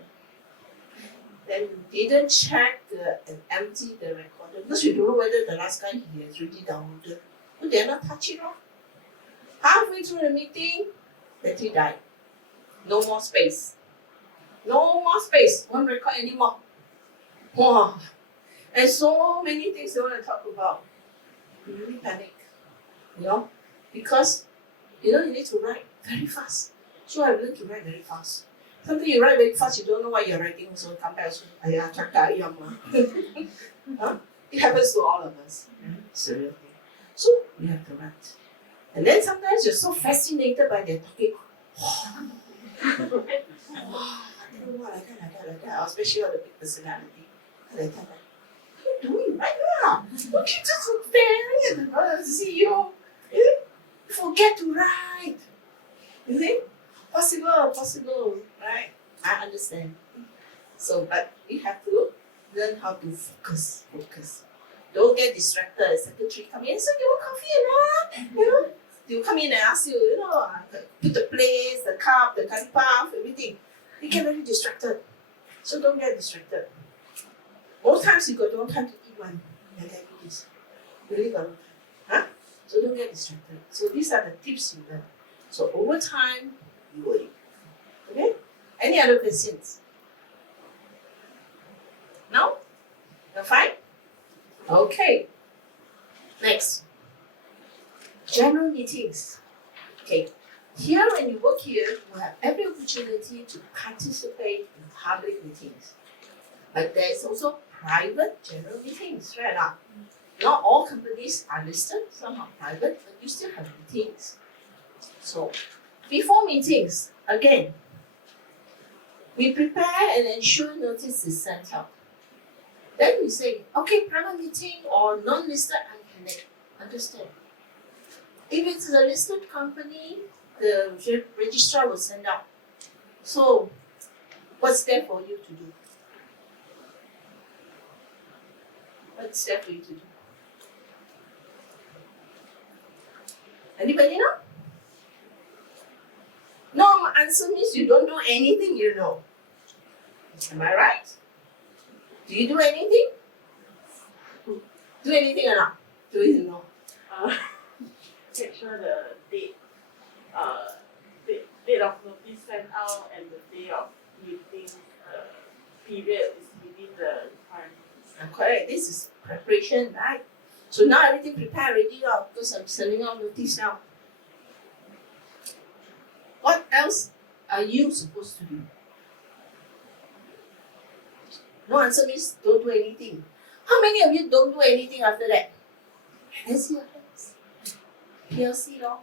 Then didn't check and empty the recorder because we don't know whether the last guy he has already downloaded. So dare not touch it off. Halfway through the meeting, battery died. No more space. No more space. Won't record anymore. Wow. And so many things they want to talk about. You really panic. Because you need to write very fast. So I learned to write very fast. Sometimes you write very fast, you don't know what you're writing, so come back also. Ayah, cakap ayam lah. Huh? It happens to all of us. Seriously. So we have to write. And then sometimes you're so fascinated by their talking. Like that, especially all the big personality. Like that. What are you doing right now? Don't you just staring at the CEO? You forget to write. You see? Possible, right? I understand. So, but we have to learn how to focus. Don't get distracted. Secretary come in, so you want coffee or not? You know? They'll come in and ask you, put the plates, the cup, the curry puff, everything. You get very distracted. So don't get distracted. Most times you got no time to eat one. And then do this. You really got no time. Huh? So don't get distracted. So these are the tips you learn. So over time, you will. Okay? Any other questions? No? You're fine? Okay. Next. General meetings. Okay. Here, when you work here, you have every opportunity to participate in public meetings. But there is also private general meetings, right now. Not all companies are listed, some are private, but you still have meetings. So, before meetings, again, we prepare and ensure notice is sent out. Then we say, okay, private meeting or non-listed, I can understand. If it's a listed company, the registrar will send out. So, what's there for you to do? What's there for you to do? Anybody know? No answer means you don't do anything you know. Am I right? Do you do anything? Do anything or not? Do you know? Make sure the date of notice sent out and the day of meeting period is within the requirements. Correct. This is preparation, right? So now everything prepared already now because I'm sending out notice now. What else are you supposed to do? No answer means don't do anything. How many of you don't do anything after that? Let's see your hands. PLC law.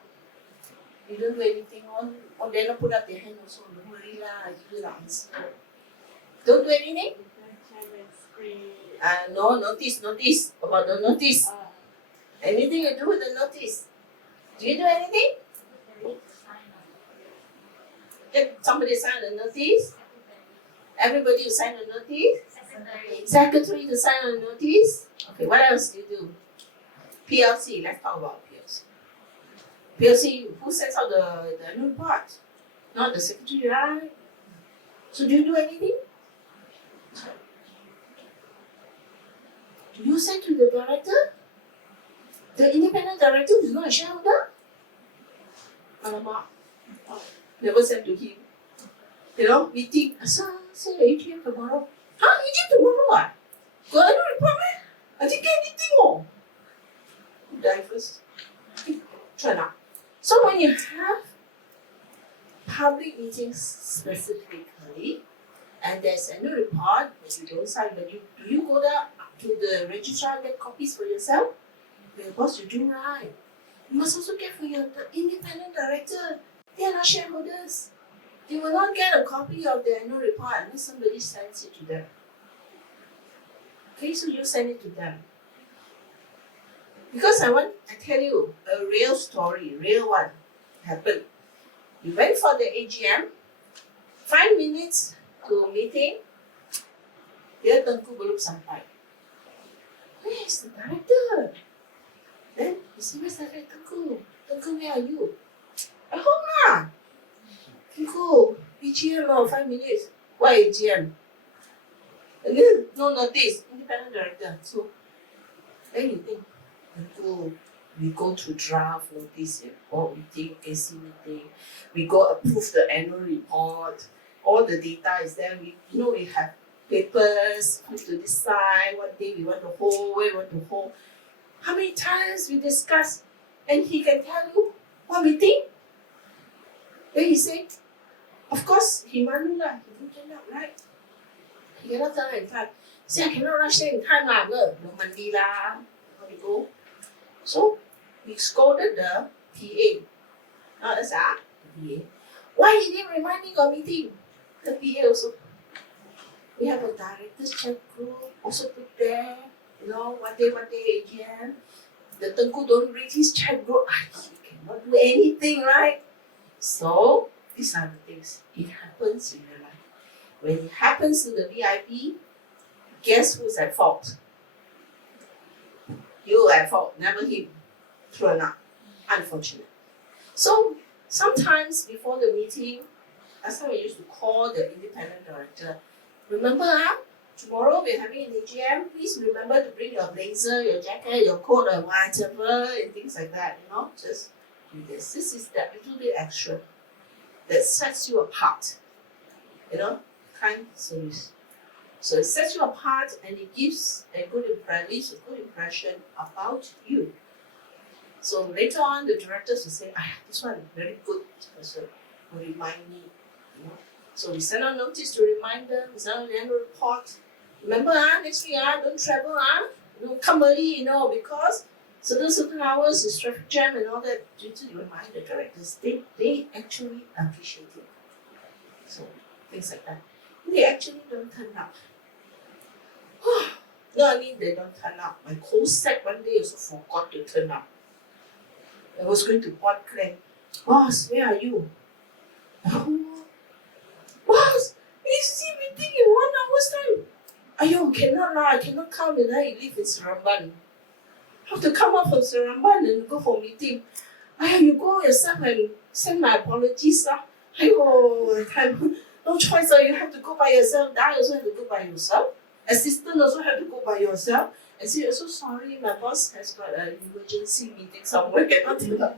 You don't do anything on, or they don't put up their hand also. Don't worry lah, I give you the answer. Don't do anything? No, notice about the notice. Anything you do with the notice? Do you do anything? Get somebody sign the notice. Everybody will sign the notice. Secretary to sign the notice. Okay, what else do you do? PLC, let's talk about PLC. PLC, who sends out the annual report? Not the secretary, right? So do you do anything? Do you send to the director? The independent director is not a shareholder? Alamak. Never send to him. Meeting. Sir, AGM tomorrow. Huh? AGM tomorrow? Got annual report, man? I didn't get anything more. Die first. Try not. So when you have public meetings specifically, and there's annual report, but you don't sign, but do you go there to the registrar and get copies for yourself? Of course you do, right? You must also get for the independent director. They are not shareholders. They will not get a copy of the annual report unless somebody sends it to them. Okay, so you send it to them. Because I tell you a real story, real one, happened. You went for the AGM, 5 minutes to meeting, dia Tengku belum sampai. Where is the director? Then you see, where's the director Tengku? Tengku, where are you? At home lah. Tengku, AGM 5 minutes. Why AGM? And then no notice, independent director. So then you think, we go to draft notice, board meeting, AC meeting. We go approve the annual report. All the data is there. We have papers to decide what day we want to hold, where we want to hold. How many times we discuss, and he can tell you what we think. Then he say, Of course, he malu lah. He don't turn up, right? He cannot turn up in time. Say, I cannot rush there in time lah. No mandi lah. How we go? So, we scolded the PA. Not us, the PA. Why he didn't remind me got meeting? The PA also. We have a director's chat group also put there. You know, one day AGM. The Tengku don't read his chat group. He cannot do anything, right? So, these are the things. It happens in your life. When it happens to the VIP, guess who's at fault? You are at fault, never him. True or not? Unfortunate. So, sometimes before the meeting, last time we used to call the independent director. Remember, tomorrow we're having an AGM. Please remember to bring your blazer, your jacket, your coat, or whatever, and things like that. You know, just do this. This is that little bit extra that sets you apart. You know, kind service. So it sets you apart, and it gives a good impression about you. So later on, the directors will say, this one very good person will remind me. You know. So we send out notice to remind them, we send out the annual report. Remember, next week, don't travel, come early, because certain hours is traffic jam and all that. Due to remind the directors, they actually appreciate it. So things like that. They actually don't turn up. No, I mean they don't turn up. My co-sec one day also forgot to turn up. I was going to board claim. Boss, where are you? Boss, AC meeting in 1 hour's time. Aiyo, cannot lah, I cannot come and I live in Seremban. Have to come up from Seremban and go for meeting. You go yourself and send my apologies lah. Aiyo, no choice lah, you have to go by yourself. I also have to go by yourself. Assistant also have to go by yourself. And say, so sorry, my boss has got an emergency meeting somewhere, cannot do that.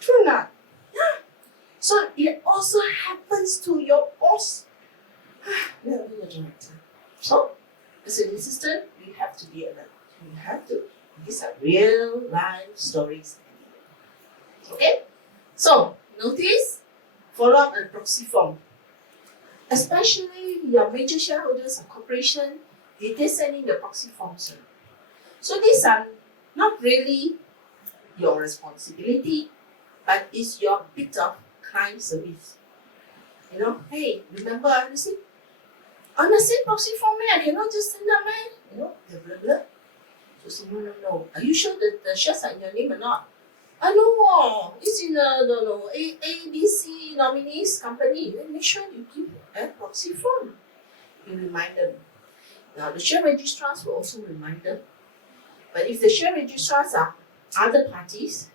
True not? Yeah. So it also happens to your boss. Not only your director. So, as an assistant, we have to be alert. We have to. These are real life stories. Okay? So, notice, follow up and proxy form. Especially your major shareholders of corporation, did they send in the proxy forms? So these are not really your responsibility, but it's your bit of client service. Hey, remember on the same proxy form, I cannot just send up, blah, blah, blah. So say, no. Are you sure that the shares are in your name or not? No, it's in A, B, C nominees company. Then make sure you give a proxy form. You remind them. Now, the share registrars will also remind them. But if the share registrars are other parties,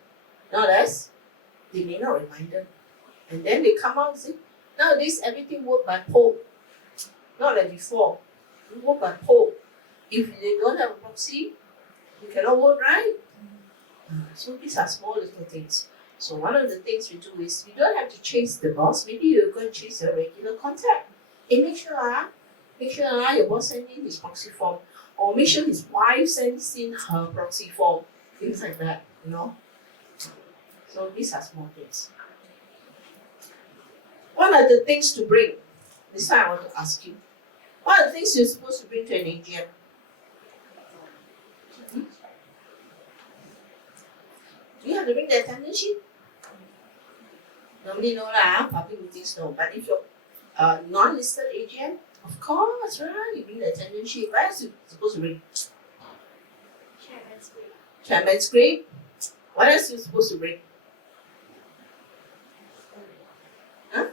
not us, they may not remind them. And then they come out and say, nowadays everything work by poll. Not like before. You work by poll. If they don't have a proxy, you cannot vote, right? So these are small little things. So one of the things we do is, you don't have to chase the boss. Maybe you go and chase a regular contact. And make sure your boss sends in his proxy form. Or make sure his wife sends in her proxy form. Things like that, So these are small things. What are the things to bring? This time I want to ask you. What are the things you're supposed to bring to an AGM? Do you have to bring the attendance sheet? Normally no lah, public meetings no. But if you're non-listed AGM, of course, right? You bring the attendance sheet. What else you supposed to bring? Chairman's grade. Chairman's grade. What else you supposed to bring? Huh?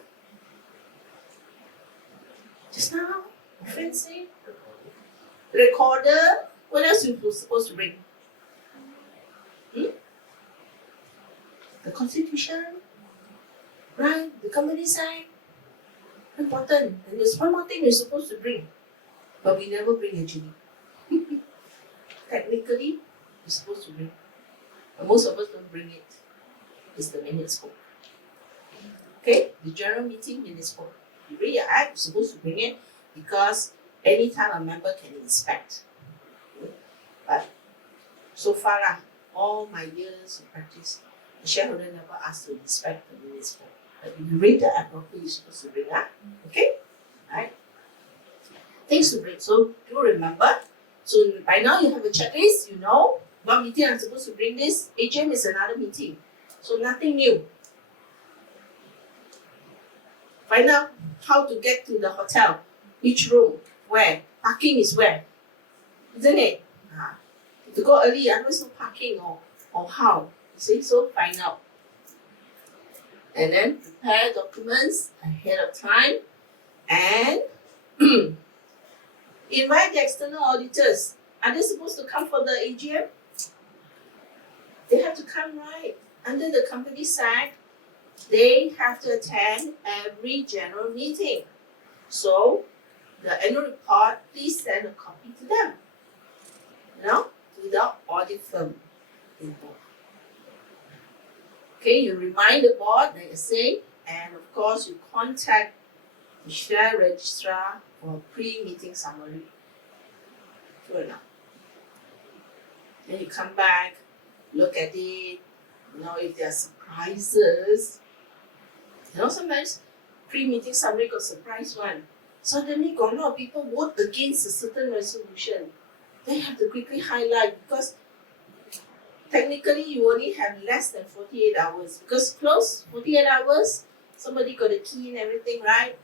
Just now, my friend said. Recorder. What else you supposed to bring? The constitution, right? The company sign. Important. And there's one more thing we're supposed to bring, but we never bring actually. Technically, we're supposed to bring, but most of us don't bring it. It's the minutes book. Okay, the general meeting minutes book. You read your act, you're supposed to bring it because anytime a member can inspect. But so far, all my years of practice, the shareholder never asked to inspect the minutes book. But if you read the app properly, you're supposed to bring that. Okay? Right? Things to bring. So do remember. So by now you have a checklist, you know what meeting I'm supposed to bring this. AGM is another meeting. So nothing new. Find out how to get to the hotel. Which room? Where? Parking is where? Isn't it? To go early, otherwise no parking or how? You see, so find out. And then prepare documents ahead of time and invite the external auditors. Are they supposed to come for the AGM? They have to come, right? Under the company act, they have to attend every general meeting. So the annual report, please send a copy to them. To the audit firm involved. Okay, you remind the board, like I say, and of course you contact the share registrar for a pre-meeting summary. True enough. Then you come back, look at it, if there are surprises. Sometimes pre-meeting summary got surprise one. Suddenly got a lot of people vote against a certain resolution. They have to quickly highlight because technically you only have less than 48 hours. Because close 48 hours, somebody got a key and everything, right?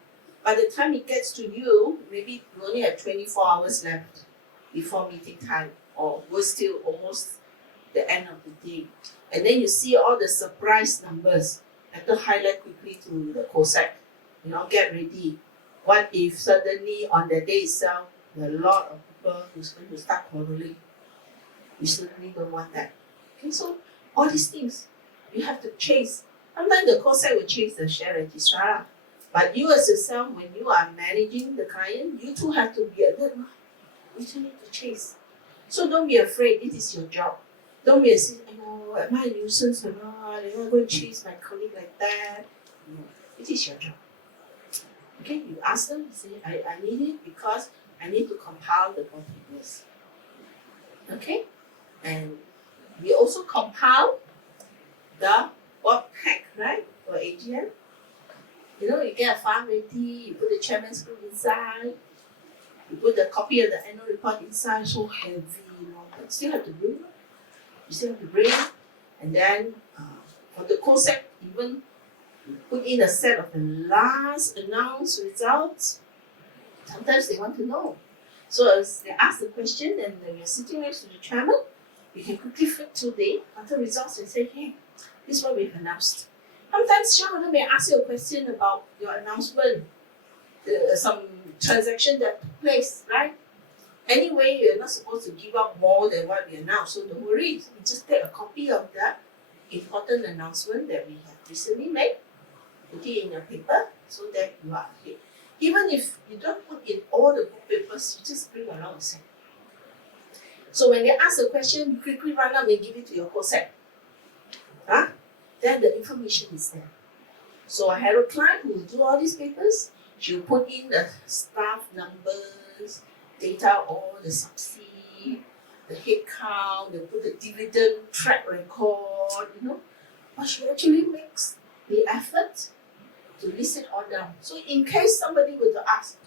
By the time it gets to you, maybe you only have 24 hours left before meeting time, or worse still, almost the end of the day. And then you see all the surprise numbers. Have to highlight quickly to the COSAC. Get ready. What if suddenly on the day itself, there are a lot of people who's going to start quarreling? We certainly don't want that. Okay, so all these things you have to chase. Sometimes the COSAC will chase the share registrar. But you as yourself, when you are managing the client, you too have to be alert. You too need to chase. So don't be afraid, it is your job. Don't be afraid, am I a nuisance or not? Am I going to chase my colleague like that? No, it is your job. Okay, you ask them, say, I need it because I need to compile the board papers. Okay? And we also compile the board pack, right? For AGM. You get a file ready, you put the chairman's group inside, you put the copy of the annual report inside, so heavy, but still have to bring. You still have to bring. And then for the COSAC, even put in a set of the last announced results. Sometimes they want to know. So as they ask the question and when you're sitting next to the chairman, you can quickly flip to the other results and say, hey, this is what we've announced. Sometimes shareholder may ask you a question about your announcement, some transaction that took place, right? Anyway, you're not supposed to give up more than what we announced, so don't worry. You just take a copy of that important announcement that we have recently made, put it in your paper so that you are ahead. Even if you don't put in all the book papers, you just bring along a set. So when they ask a question, you quickly run up and give it to your COSAC. Then the information is there. So I had a client who will do all these papers. She'll put in the staff numbers, data, all the subsidy, the head count, they'll put the dividend track record, But she actually makes the effort to list it all down. So in case somebody were to ask,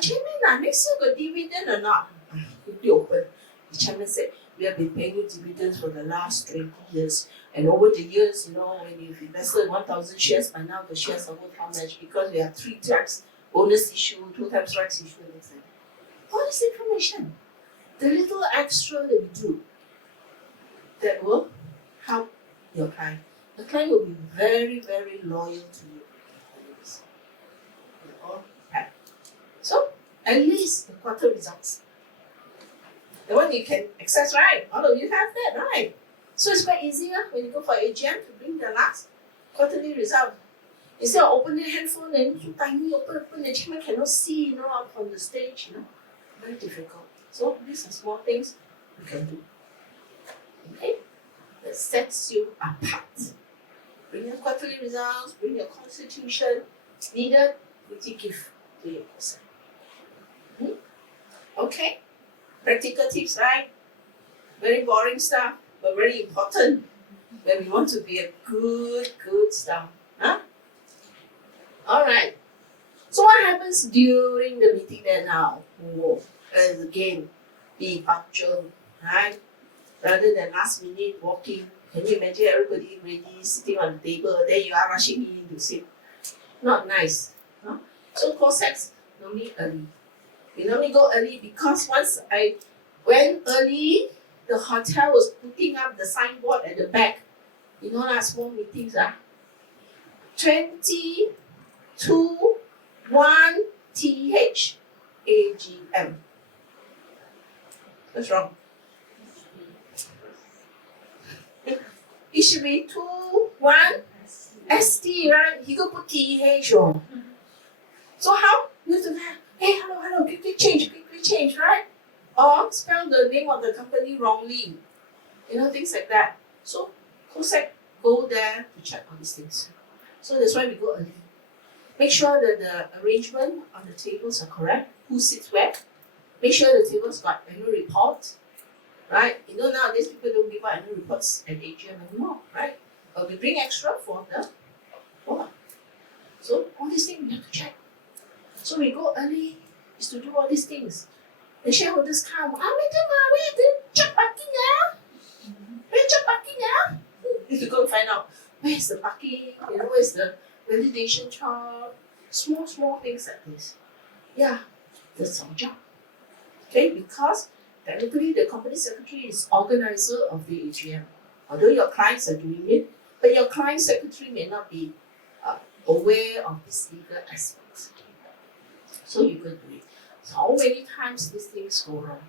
Chairman, next year got dividend or not? Quickly open. The chairman said, we have been paying you dividends for the last 20 years. And over the years, when you've invested 1,000 shares, by now the shares are worth how much? Because we have 3 times bonus issue, 2 times rights issue, and things like that. All this information, the little extra that we do, that will help your client. The client will be very, very loyal to you. So, at least the quarter results. The one you can access, right? All of you have that, right? So it's quite easy when you go for AGM to bring the last quarterly result. Instead of opening handphone and so tiny, open, the chairman cannot see, up from the stage, Very difficult. So these are small things you can do. Okay? That sets you apart. Bring your quarterly results, bring your constitution, needed, quickly give to your person. Okay? Practical tips, right? Very boring stuff, but very important when we want to be a good staff. Alright. So what happens during the meeting then now? Oh, again, be punctual, right? Rather than last minute walking. Can you imagine everybody ready sitting on the table, then you are rushing in to sit? Not nice. Huh? So COSEX normally early. We normally go early because once I went early, the hotel was putting up the signboard at the back. You know lah, small meetings 22 1 TH AGM. What's wrong? It should be 2 1 ST, right? He could put TH on. So how? You have to hey, hello, quickly change, right? Or spell the name of the company wrongly. You know, things like that. So COSEC go there to check on these things. So that's why we go early. Make sure that the arrangement on the tables are correct. Who sits where? Make sure the tables got annual report. Right? You know nowadays people don't give out annual reports at AGM anymore, right? But we bring extra for the board. So all these things we have to check. So we go early is to do all these things. The shareholders come, where the check parking Where check parking You have to go and find out where's the parking, where's the validation chart, small things like this. Yeah, that's our job. Okay, because technically the company secretary is organizer of the AGM. Although your clients are doing it, but your client secretary may not be aware of this legal aspects. So you go do it. So how many times these things go wrong?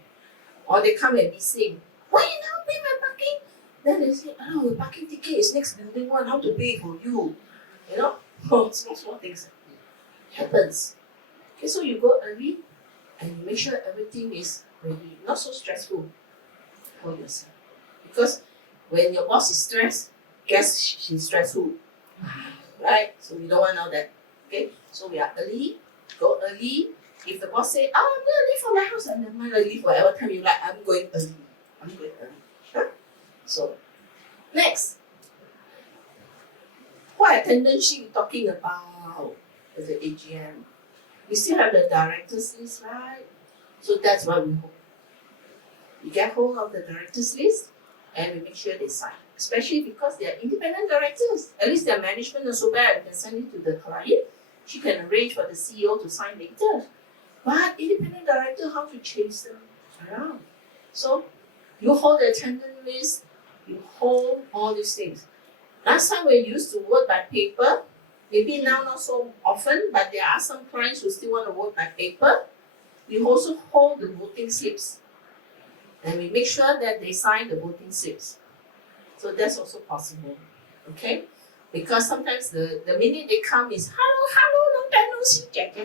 Or they come and be saying, why you not pay my parking? Then they say, oh, the parking ticket is next building one, how to pay for you? You know? Small things happens. Okay, so you go early and you make sure everything is ready, not so stressful for yourself. Because when your boss is stressed, guess she's stressful. Right? So we don't want all that. Okay? So we are early, go early. If the boss say, oh, I'm gonna leave for my house, and then I leave whatever time you like, I'm going early. Huh? So next. What attendance sheet we talking about at the AGM? We still have the directors list, right? So that's what we hold. We get hold of the directors list and we make sure they sign. Especially because they are independent directors. At least their management is so bad, we can send it to the client. She can arrange for the CEO to sign later. But independent director, how to chase them around? So you hold the attendance list, you hold all these things. Last time we used to vote by paper. Maybe now not so often, but there are some clients who still want to vote by paper. We also hold the voting slips. And we make sure that they sign the voting slips. So that's also possible. Okay? Because sometimes the minute they come is, hello, long time no see, check,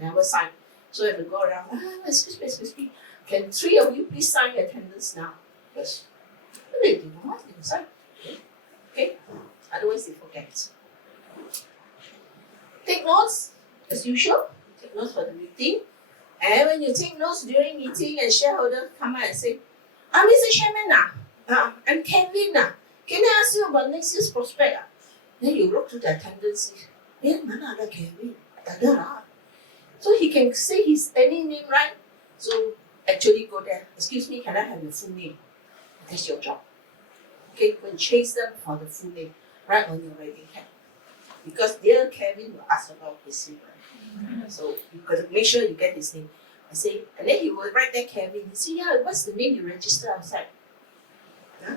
never sign. So you have to go around, excuse me. Can 3 of you please sign attendance now? Yes. They do not, they will sign. Okay? Otherwise they forget. Take notes, as usual. Take notes for the meeting. And when you take notes during meeting and shareholder come out and say, Mr. Chairman, I'm Kevin. Can I ask you about next year's prospect? Then you look to the attendance. Mana ada Kevin? Ada lah. So he can say his any name, right? So actually go there. Excuse me, can I have your full name? That's your job. Okay, go and chase them for the full name right on your writing pad. Because dear Kevin will ask about his name. So you got to make sure you get his name. I say, and then he will write there Kevin. He say, yeah, what's the name you register outside? Yeah?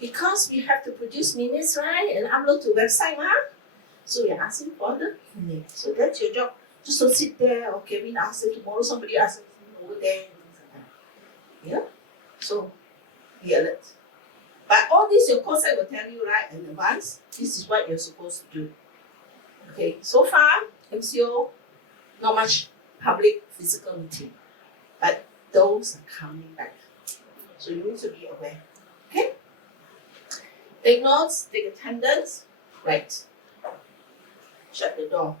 Because we have to produce minutes, right? And upload to website, So we are asking for the name. So that's your job. Just don't sit there, or Kevin asks him tomorrow, somebody asks him over there, and things like that. Yeah? So be alert. But all this your course will tell you, right, in advance, this is what you're supposed to do. Okay, so far, MCO, not much public physical meeting, but those are coming back. So you need to be aware. Okay? Take notes, take attendance, right. Shut the door.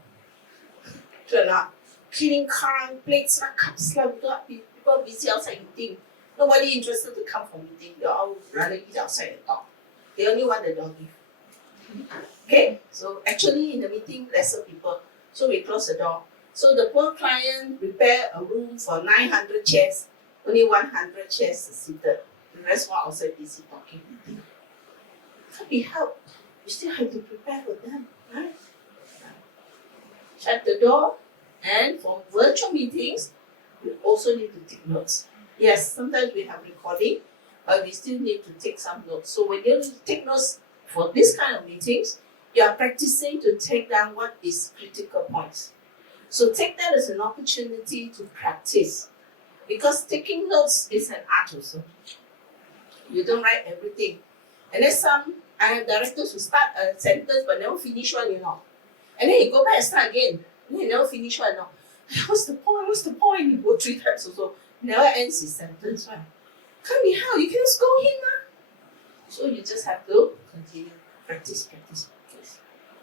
Turn up. Cleaning car, plates, cups, people busy outside eating. Nobody interested to come for meeting. They all rather eat outside the door. They only want the doggy. Okay, so actually in the meeting, lesser people. So we close the door. So the poor client prepare a room for 900 chairs. Only 100 chairs seated. The rest were outside busy talking. Can't be helped. You still have to prepare for them, right? Shut the door. And for virtual meetings, we also need to take notes. Yes, sometimes we have recording, but we still need to take some notes. So when you take notes for this kind of meetings, you are practicing to take down what is critical points. So take that as an opportunity to practice. Because taking notes is an art also. You don't write everything. And then I have directors who start a sentence but never finish one, And then he go back and start again. And then he never finish one, What's the point? What's the point? He go 3 times also. Never ends his sentence, right? Can't be how you can scold him, So you just have to continue. Practice.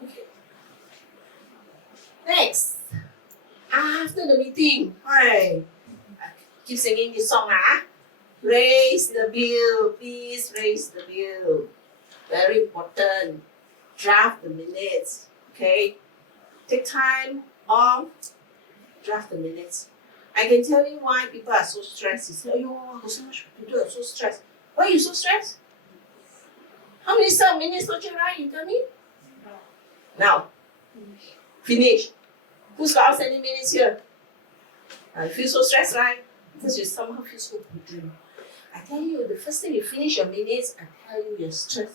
Okay. Next. After the meeting, I keep singing this song, Raise the bill, please raise the bill. Very important. Draft the minutes, okay? Take time off, draft the minutes. I can tell you why people are so stressed. You say, I got so much to do, I'm so stressed. Why are you so stressed? How many minutes don't you write? You tell me? Now. Finish. Who's got outstanding minutes here? You feel so stressed, right? Because you somehow feel so burdened. I tell you, the first thing you finish your minutes, I tell you, you're stressed.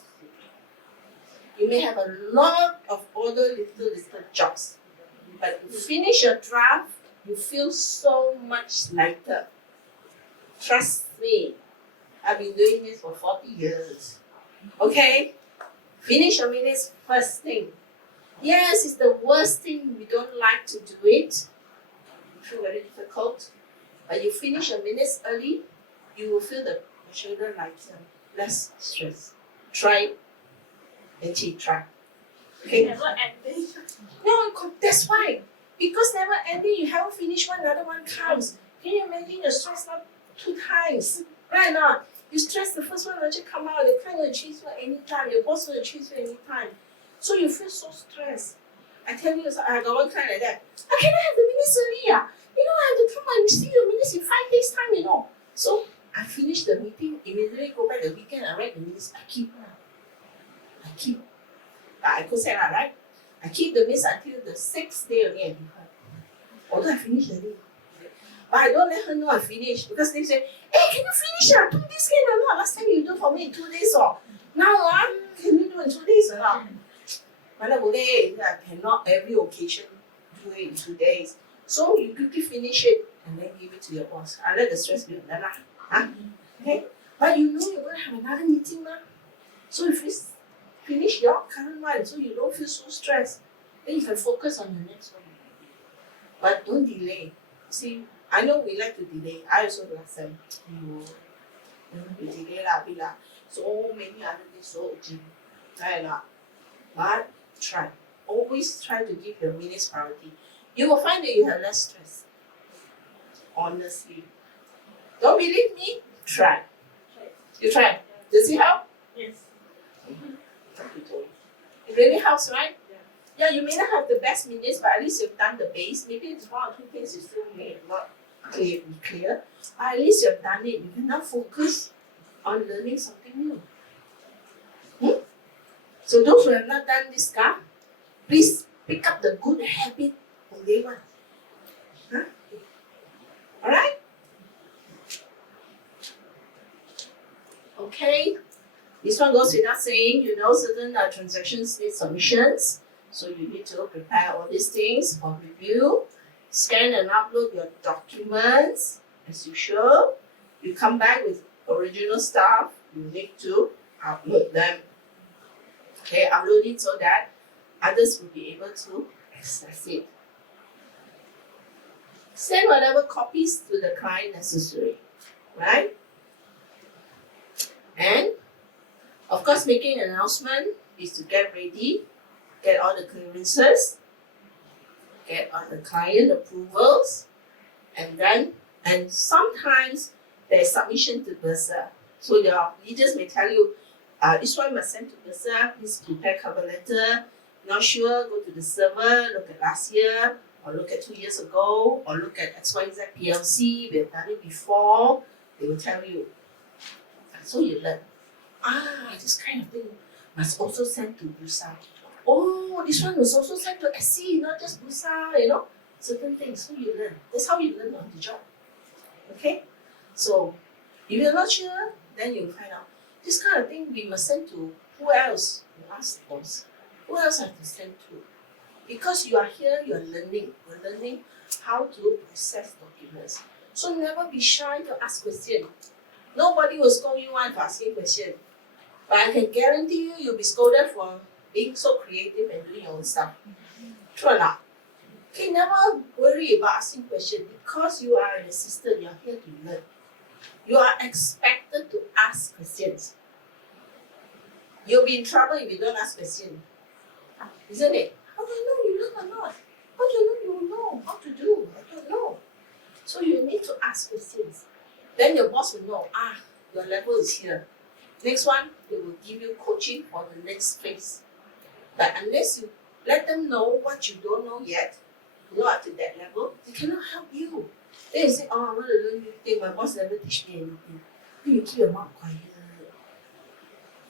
You may have a lot of other little jobs, but you finish your draft, you feel so much lighter. Trust me, I've been doing this for 40 years. Okay? Finish your minutes first thing. Yes, it's the worst thing. We don't like to do it. You feel very difficult. But you finish your minutes early, you will feel the shoulder lighter, less stress. Try it. And try. Okay? Never ending. No, that's why. Because never ending, you haven't finished one, another one comes. Can you imagine your stress not 2 times? Right now, you stress the first one, you come out, the client will change you anytime, your boss will change you anytime. So you feel so stressed. I tell you, I got one client like that. I cannot have the minutes early. I have to come and see the minutes in 5 days' time, So I finish the meeting, immediately go back the weekend, I write the minutes, I keep. I could say that, right? I keep the minutes until the 6th day only I give her. Although I finished early. But I don't let her know I finished because they say, hey, can you finish 2 days or not? Last time you do for me in 2 days or now can you do in 2 days or not? Mana boleh, I cannot every occasion do it in 2 days. So you quickly finish it and then give it to your boss. I let the stress be on that. Okay? But you know you're going to have another meeting. So if you finish your current one so you don't feel so stressed, then you can focus on the next one. But don't delay. See, I know we like to delay. I also last time. We delay lah. So many other things so urgent. Right lah. But try. Always try to give your minutes priority. You will find that you have less stress. Honestly. Don't believe me? Try. You try. Does it help? Yes. It really helps, right? Yeah, you may not have the best minutes, but at least you've done the base. Maybe it's 1 or 2 things you still may not clear. But at least you've done it. You can now focus on learning something new. So those who have not done this, please pick up the good habit on day 1. Alright? Okay. This one goes without saying, certain transactions need submissions. So you need to prepare all these things for review. Scan and upload your documents as usual. You come back with original stuff, you need to upload them. Okay, upload it so that others will be able to access it. Send whatever copies to the client necessary, right? And of course, making an announcement is to get ready, get all the clearances, get all the client approvals, and sometimes there's submission to Bursa. So your leaders may tell you, this one must send to Bursa, please prepare cover letter, Not sure, go to the server, look at last year, or look at 2 years ago, or look at XYZ PLC, we've done it before, they will tell you. So you learn. This kind of thing must also send to Busa. Oh, this one was also sent to SC, not just Busa, certain things. So you learn. That's how you learn on the job. Okay? So, if you're not sure, then you'll find out. This kind of thing we must send to who else? You ask the boss. Who else have to send to? Because you are here, you're learning. You're learning how to process documents. So never be shy to ask questions. Nobody will scold you for asking questions. But I can guarantee you, you'll be scolded for being so creative and doing your own stuff. True or not? Okay, never worry about asking questions because you are an assistant, you're here to learn. You are expected to ask questions. You'll be in trouble if you don't ask questions. Isn't it? How do I know you learn or not? How do you know you know how to do? I don't know. So you need to ask questions. Then your boss will know, your level is here. Next one, they will give you coaching for the next phase. But unless you let them know what you don't know yet, not up to that level, they cannot help you. Then you say, I want to learn new thing, my boss never teach me anything. Then you keep your mouth quiet.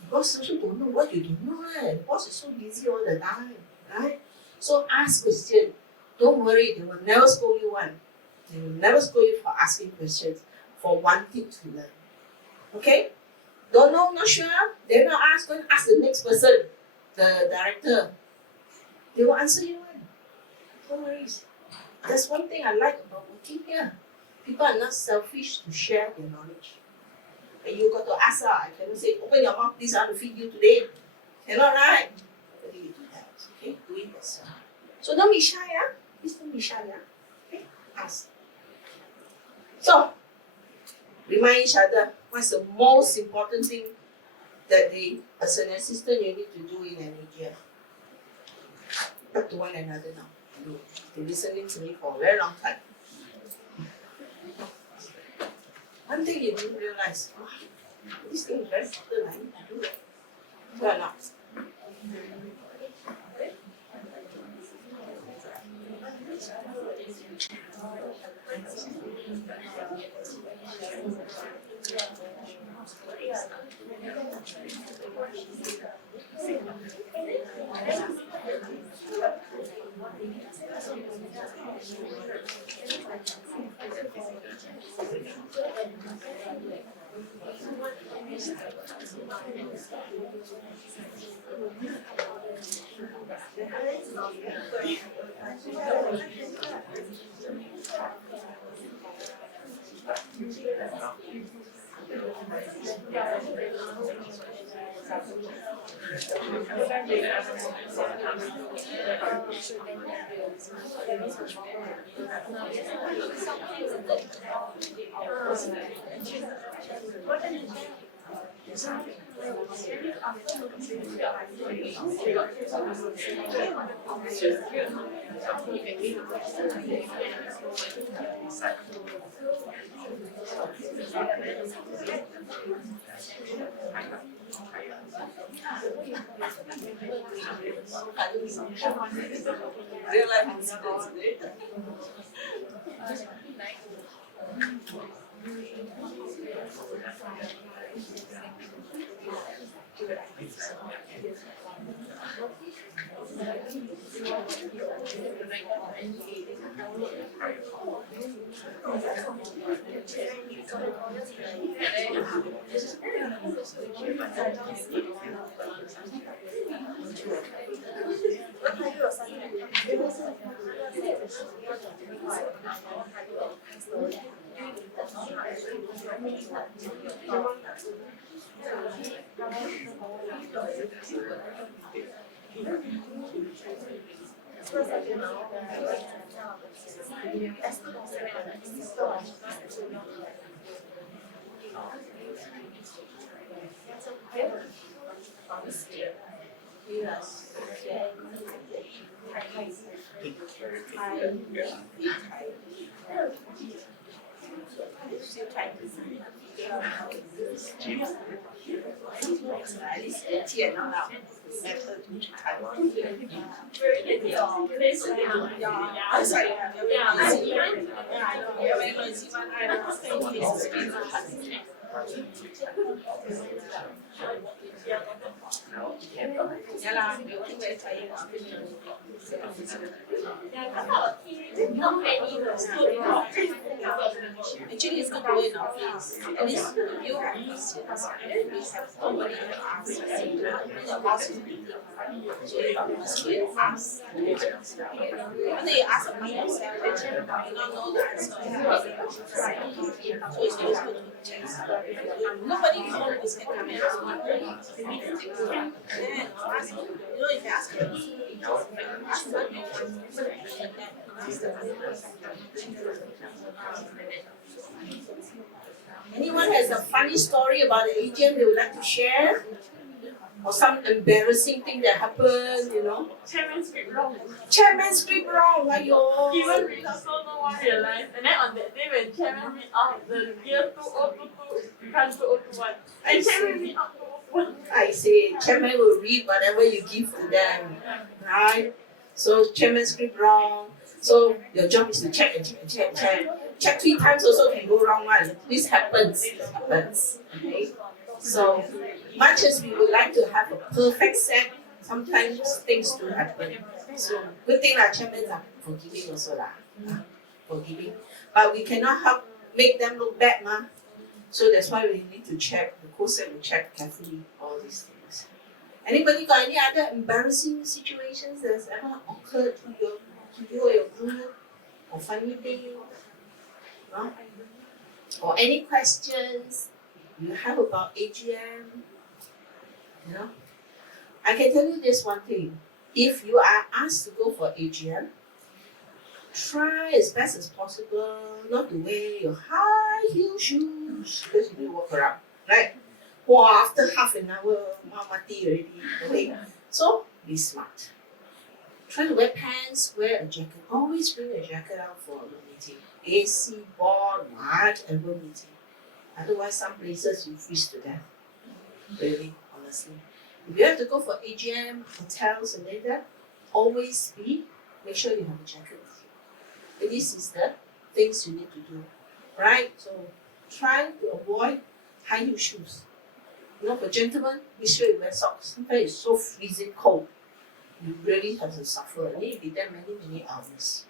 The boss also don't know what you don't know. The boss is so busy all the time. Right? So ask questions. Don't worry, they will never scold you one. They will never scold you for asking questions, for wanting to learn. Okay? Don't know, not sure, they're not ask, go and ask the next person, the director. They will answer you one. No worries. That's one thing I like about working here. People are not selfish to share their knowledge. And you got to ask her, I cannot say, open your mouth, please, I want to feed you today. Cannot, right? But you do that, okay? Do it yourself. So don't be shy, Please don't be shy, Okay? Ask. So, remind each other what's the most important thing that they, as an assistant, you need to do in an year. Talk to one another now. You're listening to me for a very long time. One thing you didn't realize, this thing is very subtle, I need to do it. Why not? Real life incidents, Yes. Still trying to see. At least 10 now. met her to Taiwan. Yeah. I'm sorry, you're very noisy. Yeah, I know, you're very noisy one. I don't understand. Yeah lah, we only very tired. Actually, it's good to go in office. At least you have questions. At least have somebody to ask. The boss is meeting. So you must go and ask. Even though you ask about yourself, you don't know the answer. So it's always good to check. Nobody always can come and ask me. Yeah, ask. You know, if you ask them, ask them. Anyone has a funny story about the AGM they would like to share? Or some embarrassing thing that happened, you know? Chairman script wrong. Chairman script wrong, ayo. Even read out so no one realized. And then on that day when chairman read out the year 2022 becomes 2021. And chairman read out 2021. I say, chairman will read whatever you give to them, right? So chairman script wrong. So your job is to check and check and check and check. Check 3 times also can go wrong one. This happens. Okay? So much as we would like to have a perfect set, sometimes things do happen. So good thing our chairmen are forgiving also lah. Forgiving. But we cannot help make them look bad, ma. So that's why we need to check. The co-set will check carefully all these things. Anybody got any other embarrassing situations that's ever occurred to you or your group? Or funny thing? No? Or any questions you have about AGM? You know? I can tell you this one thing. If you are asked to go for AGM, try as best as possible not to wear your high heel shoes because you need to walk around, right? Wow, after half an hour, mati already. Okay, so be smart. Try to wear pants, wear a jacket. Always bring a jacket out for a meeting. AC, board, whatever meeting. Otherwise, some places you freeze to death. Really, honestly. If you have to go for AGM, hotels and like that, always make sure you have a jacket with you. And this is the things you need to do, right? So try to avoid high heel shoes. You know, for gentlemen, be sure you wear socks. Sometimes it's so freezing cold. You really have to suffer. And you'll be there many hours.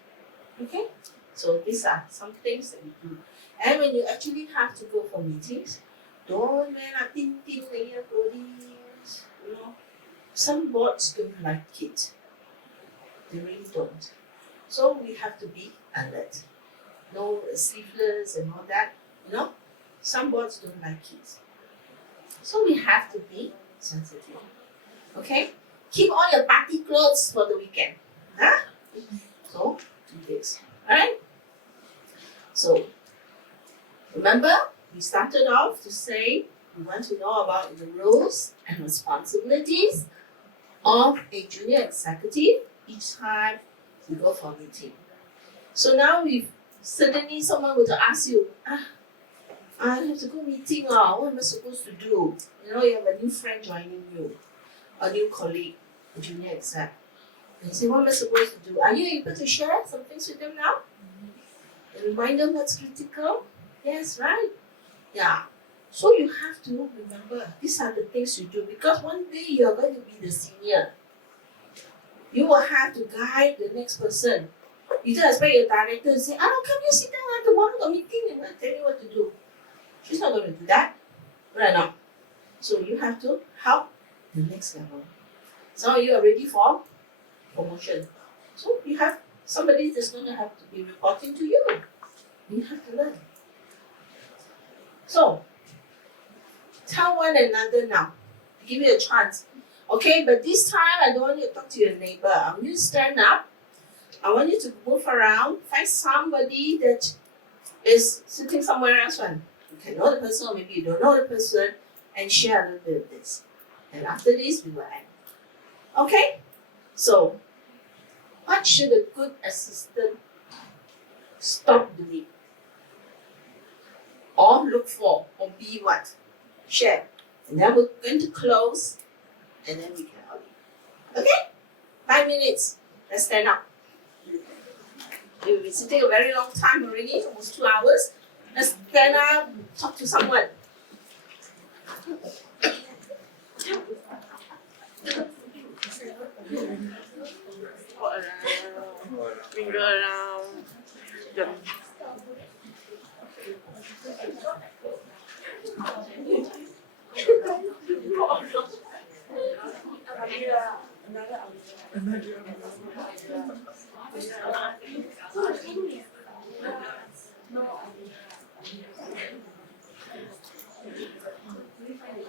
Okay? So these are some things that we do. And when you actually have to go for meetings, don't wear a thin layer clothing. You know, some boards don't like it. They really don't. So we have to be alert. No sleeveless and all that. You know, some boards don't like it. So we have to be sensitive. Okay? Keep all your party clothes for the weekend. Huh? So do this. Alright? So remember, we started off to say we want to know about the roles and responsibilities of a junior executive each time we go for a meeting. So now suddenly someone would ask you, I have to go meeting, what am I supposed to do? You know, you have a new friend joining you, a new colleague, a junior exec. And you say, what am I supposed to do? Are you able to share some things with them now? And remind them what's critical? Yes, right? Yeah. So you have to remember, these are the things you do because one day you are going to be the senior. You will have to guide the next person. You don't expect your director to say, come you sit down, tomorrow got meeting and I'll tell you what to do. She's not going to do that. Right now. So you have to help the next level. Some of you are ready for promotion. So you have somebody that's going to have to be reporting to you. You have to learn. So, tell one another now. Give you a chance. Okay, but this time I don't want you to talk to your neighbor. I want you to stand up. I want you to move around. Find somebody that is sitting somewhere else. You can know the person or maybe you don't know the person and share a little bit of this. And after this, we will end. Okay? So, what should a good assistant stop doing? Or look for, or be what? Share. And then we're going to close, and then we can Okay? 5 minutes. Let's stand up. You've been sitting a very long time already, almost 2 hours. Let's stand up, talk to someone. Walk around, mingle around.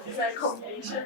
It's like a combination.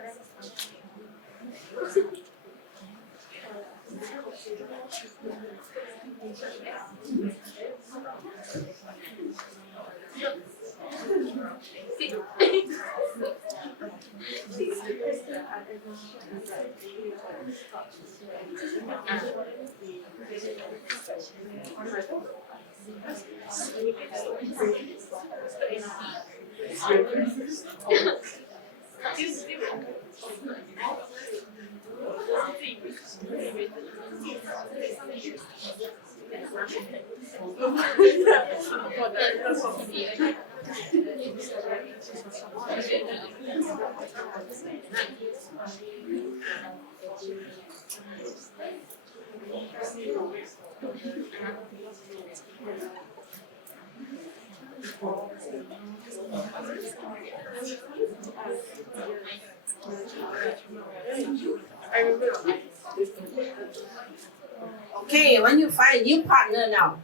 Okay, when you find a new partner now,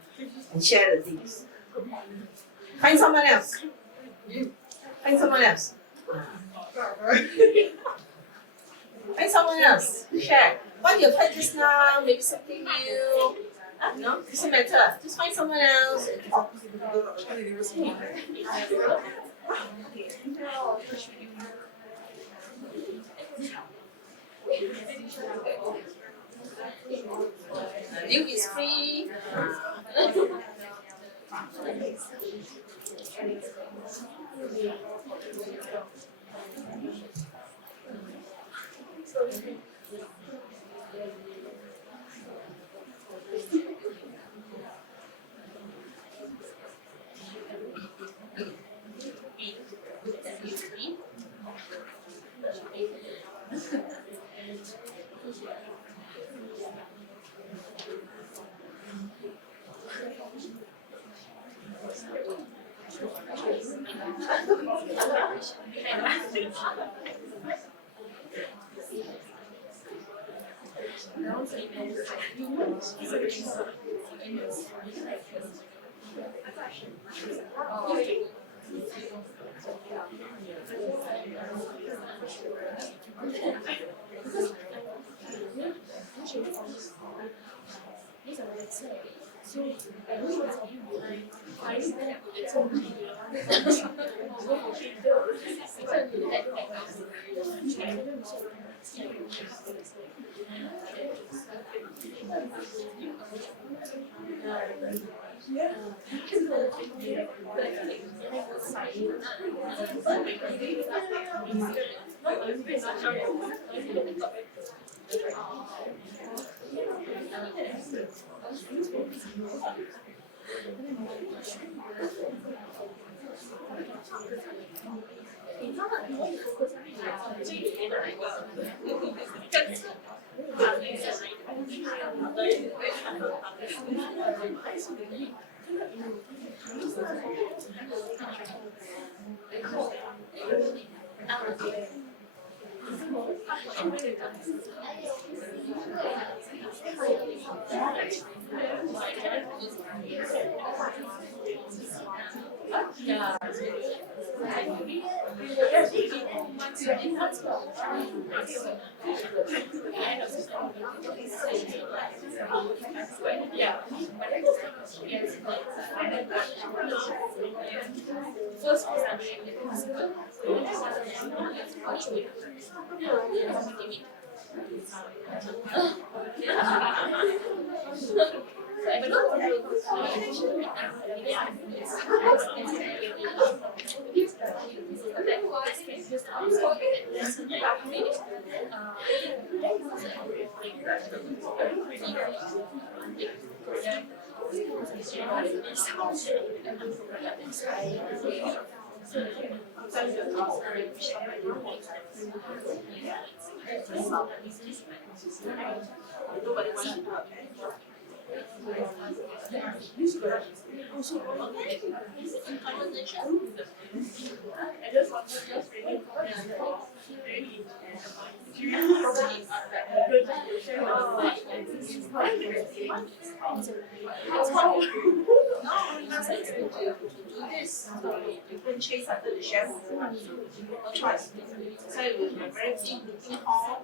and share the things. Find someone else. Find someone else. Find someone else. Share. What you've heard just now, maybe something new. No, it doesn't matter. Just find someone else and talk. Luke is free. Nobody wants to do it. I just want to just really really curious No, he doesn't need to do this. You can chase after the chef. No choice. So it will be a very big meeting hall.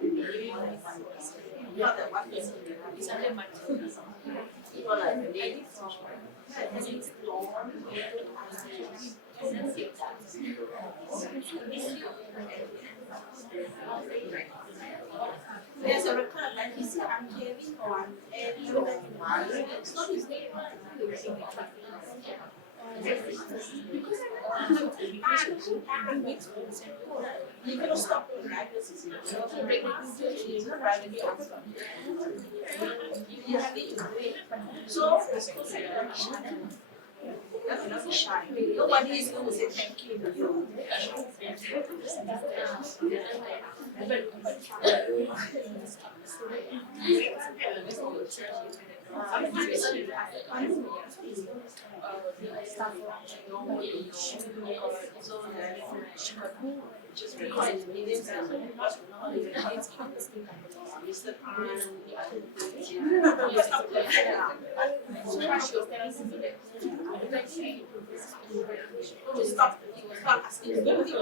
Not that one person. People like the ladies. There's a record like he said, I'm Kevin or I'm Eddie. It's not his name. You cannot stop the guy because it's not privately owned. You have it to do it. So, don't be shy. Nobody is going to say thank you to you. Just record the meetings and Mr. Khan, stop asking me.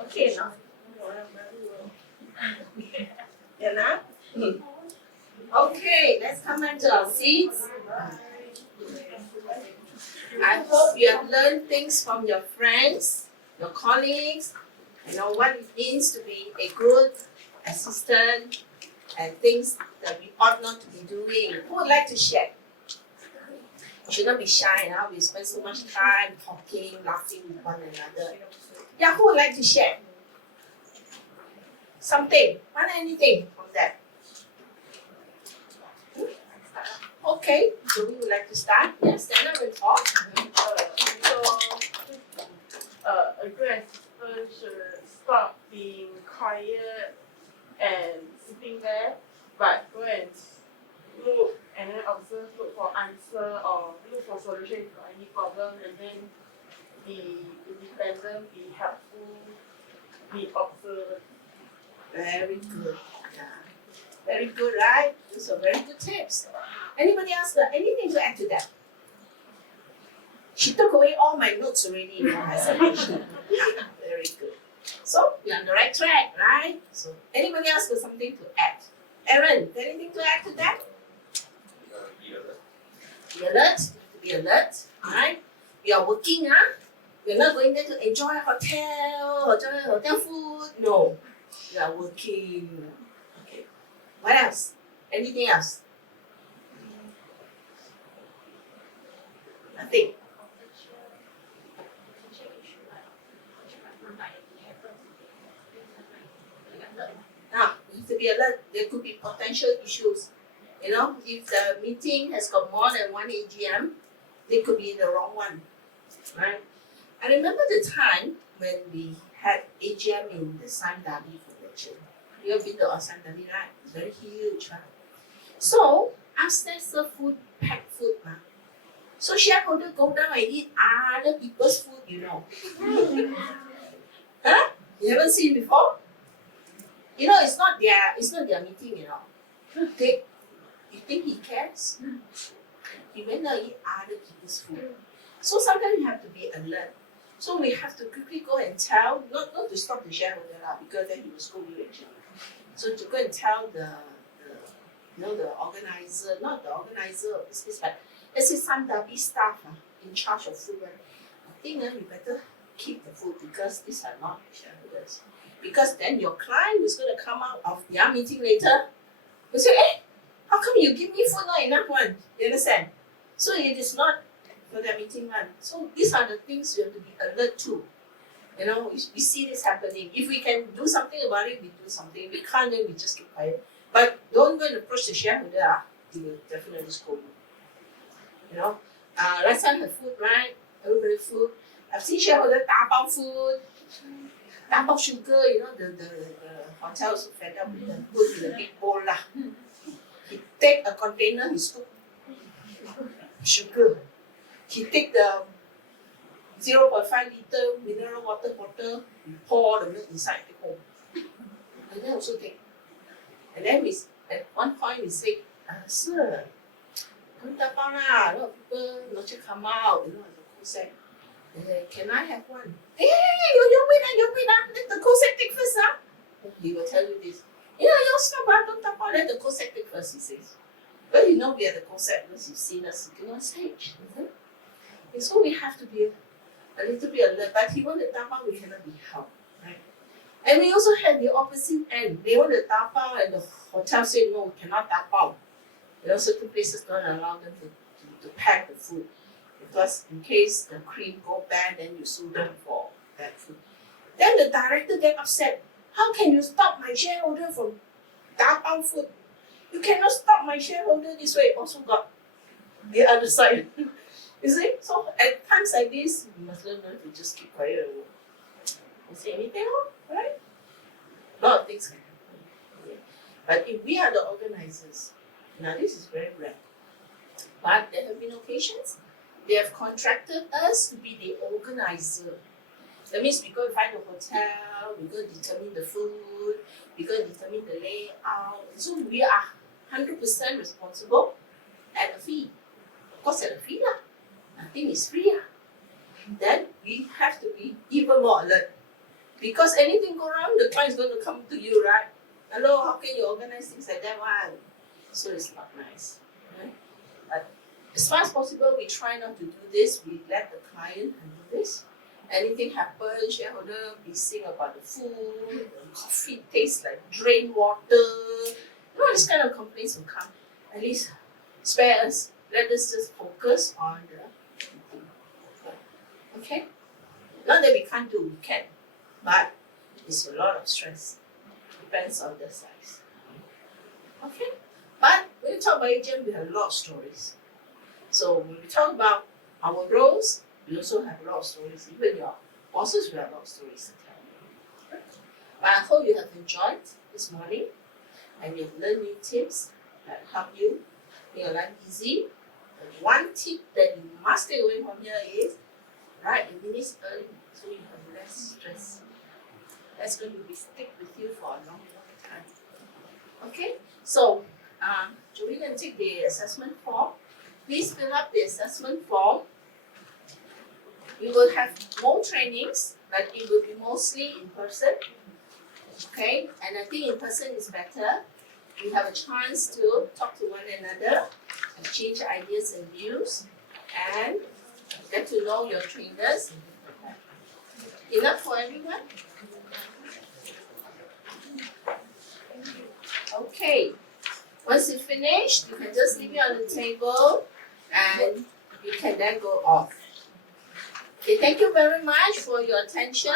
Okay, now. Yeah, now? Okay, let's come back to our seats. I hope you have learned things from your friends, your colleagues, you know what it means to be a good assistant and things that we ought not to be doing. Who would like to share? You should not be shy now. We spend so much time talking, laughing with one another. Yeah, who would like to share? Something, anything from that. Okay, so we would like to start. Yes, Donna will talk. A good assistant should stop being quiet and sitting there, but go and look and then observe, look for answer or look for solution if you got any problem, and then be independent, be helpful, be observant. Very good. Yeah. Very good, right? Those are very good tips. Anybody else got anything to add to that? She took away all my notes already in my presentation. Very good. So we're on the right track, right? So anybody else got something to add? Aaron, anything to add to that? Be alert. Be alert. Alright? We are working, huh? We're not going there to enjoy hotel food. No. We are working. Okay. What else? Anything else? Nothing. Now, you have to be alert. There could be potential issues. You know, if the meeting has got more than one AGM, they could be in the wrong one. Right? I remember the time when we had AGM in the San Darby Foundation. You have been to our San Darby, right? It's very huge, right? So, upstairs serve food, packed food, so shareholder go down and eat other people's food, you know. Huh? You haven't seen before? You know, it's not their meeting, you know. You think he cares? He went down and eat other people's food. So sometimes you have to be alert. So we have to quickly go and tell, not to stop the shareholder because then he will scold you actually. So to go and tell the organizer, not the organizer of this, but let's say some Darby staff in charge of food. I think we better keep the food because these are not shareholders. Because then your client who's going to come out of their meeting later will say, how how come you give me food not enough one? You understand? So it is not for their meeting one. So these are the things you have to be alert to. You know, we see this happening. If we can do something about it, we do something. If we can't, then we just keep quiet. But don't go and approach the shareholder. He will definitely scold you. You know, last time had food, right? Everybody food. I've seen shareholder 打包 food, 打包 sugar. You know, the hotel also fed up with them. Put in a big bowl lah. He take a container, he scoop sugar. He take the 0.5 liter mineral water bottle, we pour the milk inside the home. And then also take. And then we, at one point we say, sir, don't tap on lah, a lot of people not to come out, you know, the co-sec. Can I have one? Hey, you wait, let the co-sec take first, ah. He will tell you this. Yeah, you stop, don't tap on, let the co-sec take first, he says. But you know we are the co-sec because you've seen us sitting on stage, isn't it? And so we have to be a little bit alert, but he wanted tapao, we cannot be helped, right? And we also had the opposite end. They wanted tapao, and the hotel said no, we cannot tapao. You know, certain places don't allow them to pack the food because in case the cream go bad, then you sue them for bad food. Then the director get upset. How can you stop my shareholder from tapao food? You cannot stop my shareholder this way. Also got the other side. You see? So at times like this, we must learn to just keep quiet and don't say anything, right? A lot of things can happen. Okay? But if we are the organizers, now this is very rare. But there have been occasions they have contracted us to be the organizer. That means we go and find the hotel, we go and determine the food, we go and determine the layout. So we are 100% responsible at a fee. Of course, at a fee lah. Nothing is free. Then we have to be even more alert. Because anything go wrong, the client is going to come to you, right? Hello, how can you organize things like that one? So it's not nice. Right? But as far as possible, we try not to do this. We let the client handle this. Anything happens, shareholder bitching about the food, the coffee tastes like drain water. You know, this kind of complaints will come. At least spare us. Let us just focus on the meeting. Okay? Not that we can't do, we can. But it's a lot of stress. Depends on the size. Okay? But when we talk about agent, we have a lot of stories. So when we talk about our roles, we also have a lot of stories. Even your bosses, we have a lot of stories to tell. But I hope you have enjoyed this morning and you've learned new tips that help you make your life easy. And one tip that you must take away from here is write a minutes early so you have less stress. That's going to be stick with you for a long time. Okay? So, Joey can take the assessment form. Please fill up the assessment form. We will have more trainings, but it will be mostly in person. Okay? And I think in person is better. We have a chance to talk to one another, exchange ideas and views, and get to know your trainers. Enough for everyone? Okay. Once you finish, you can just leave it on the table and you can then go off. Okay, thank you very much for your attention.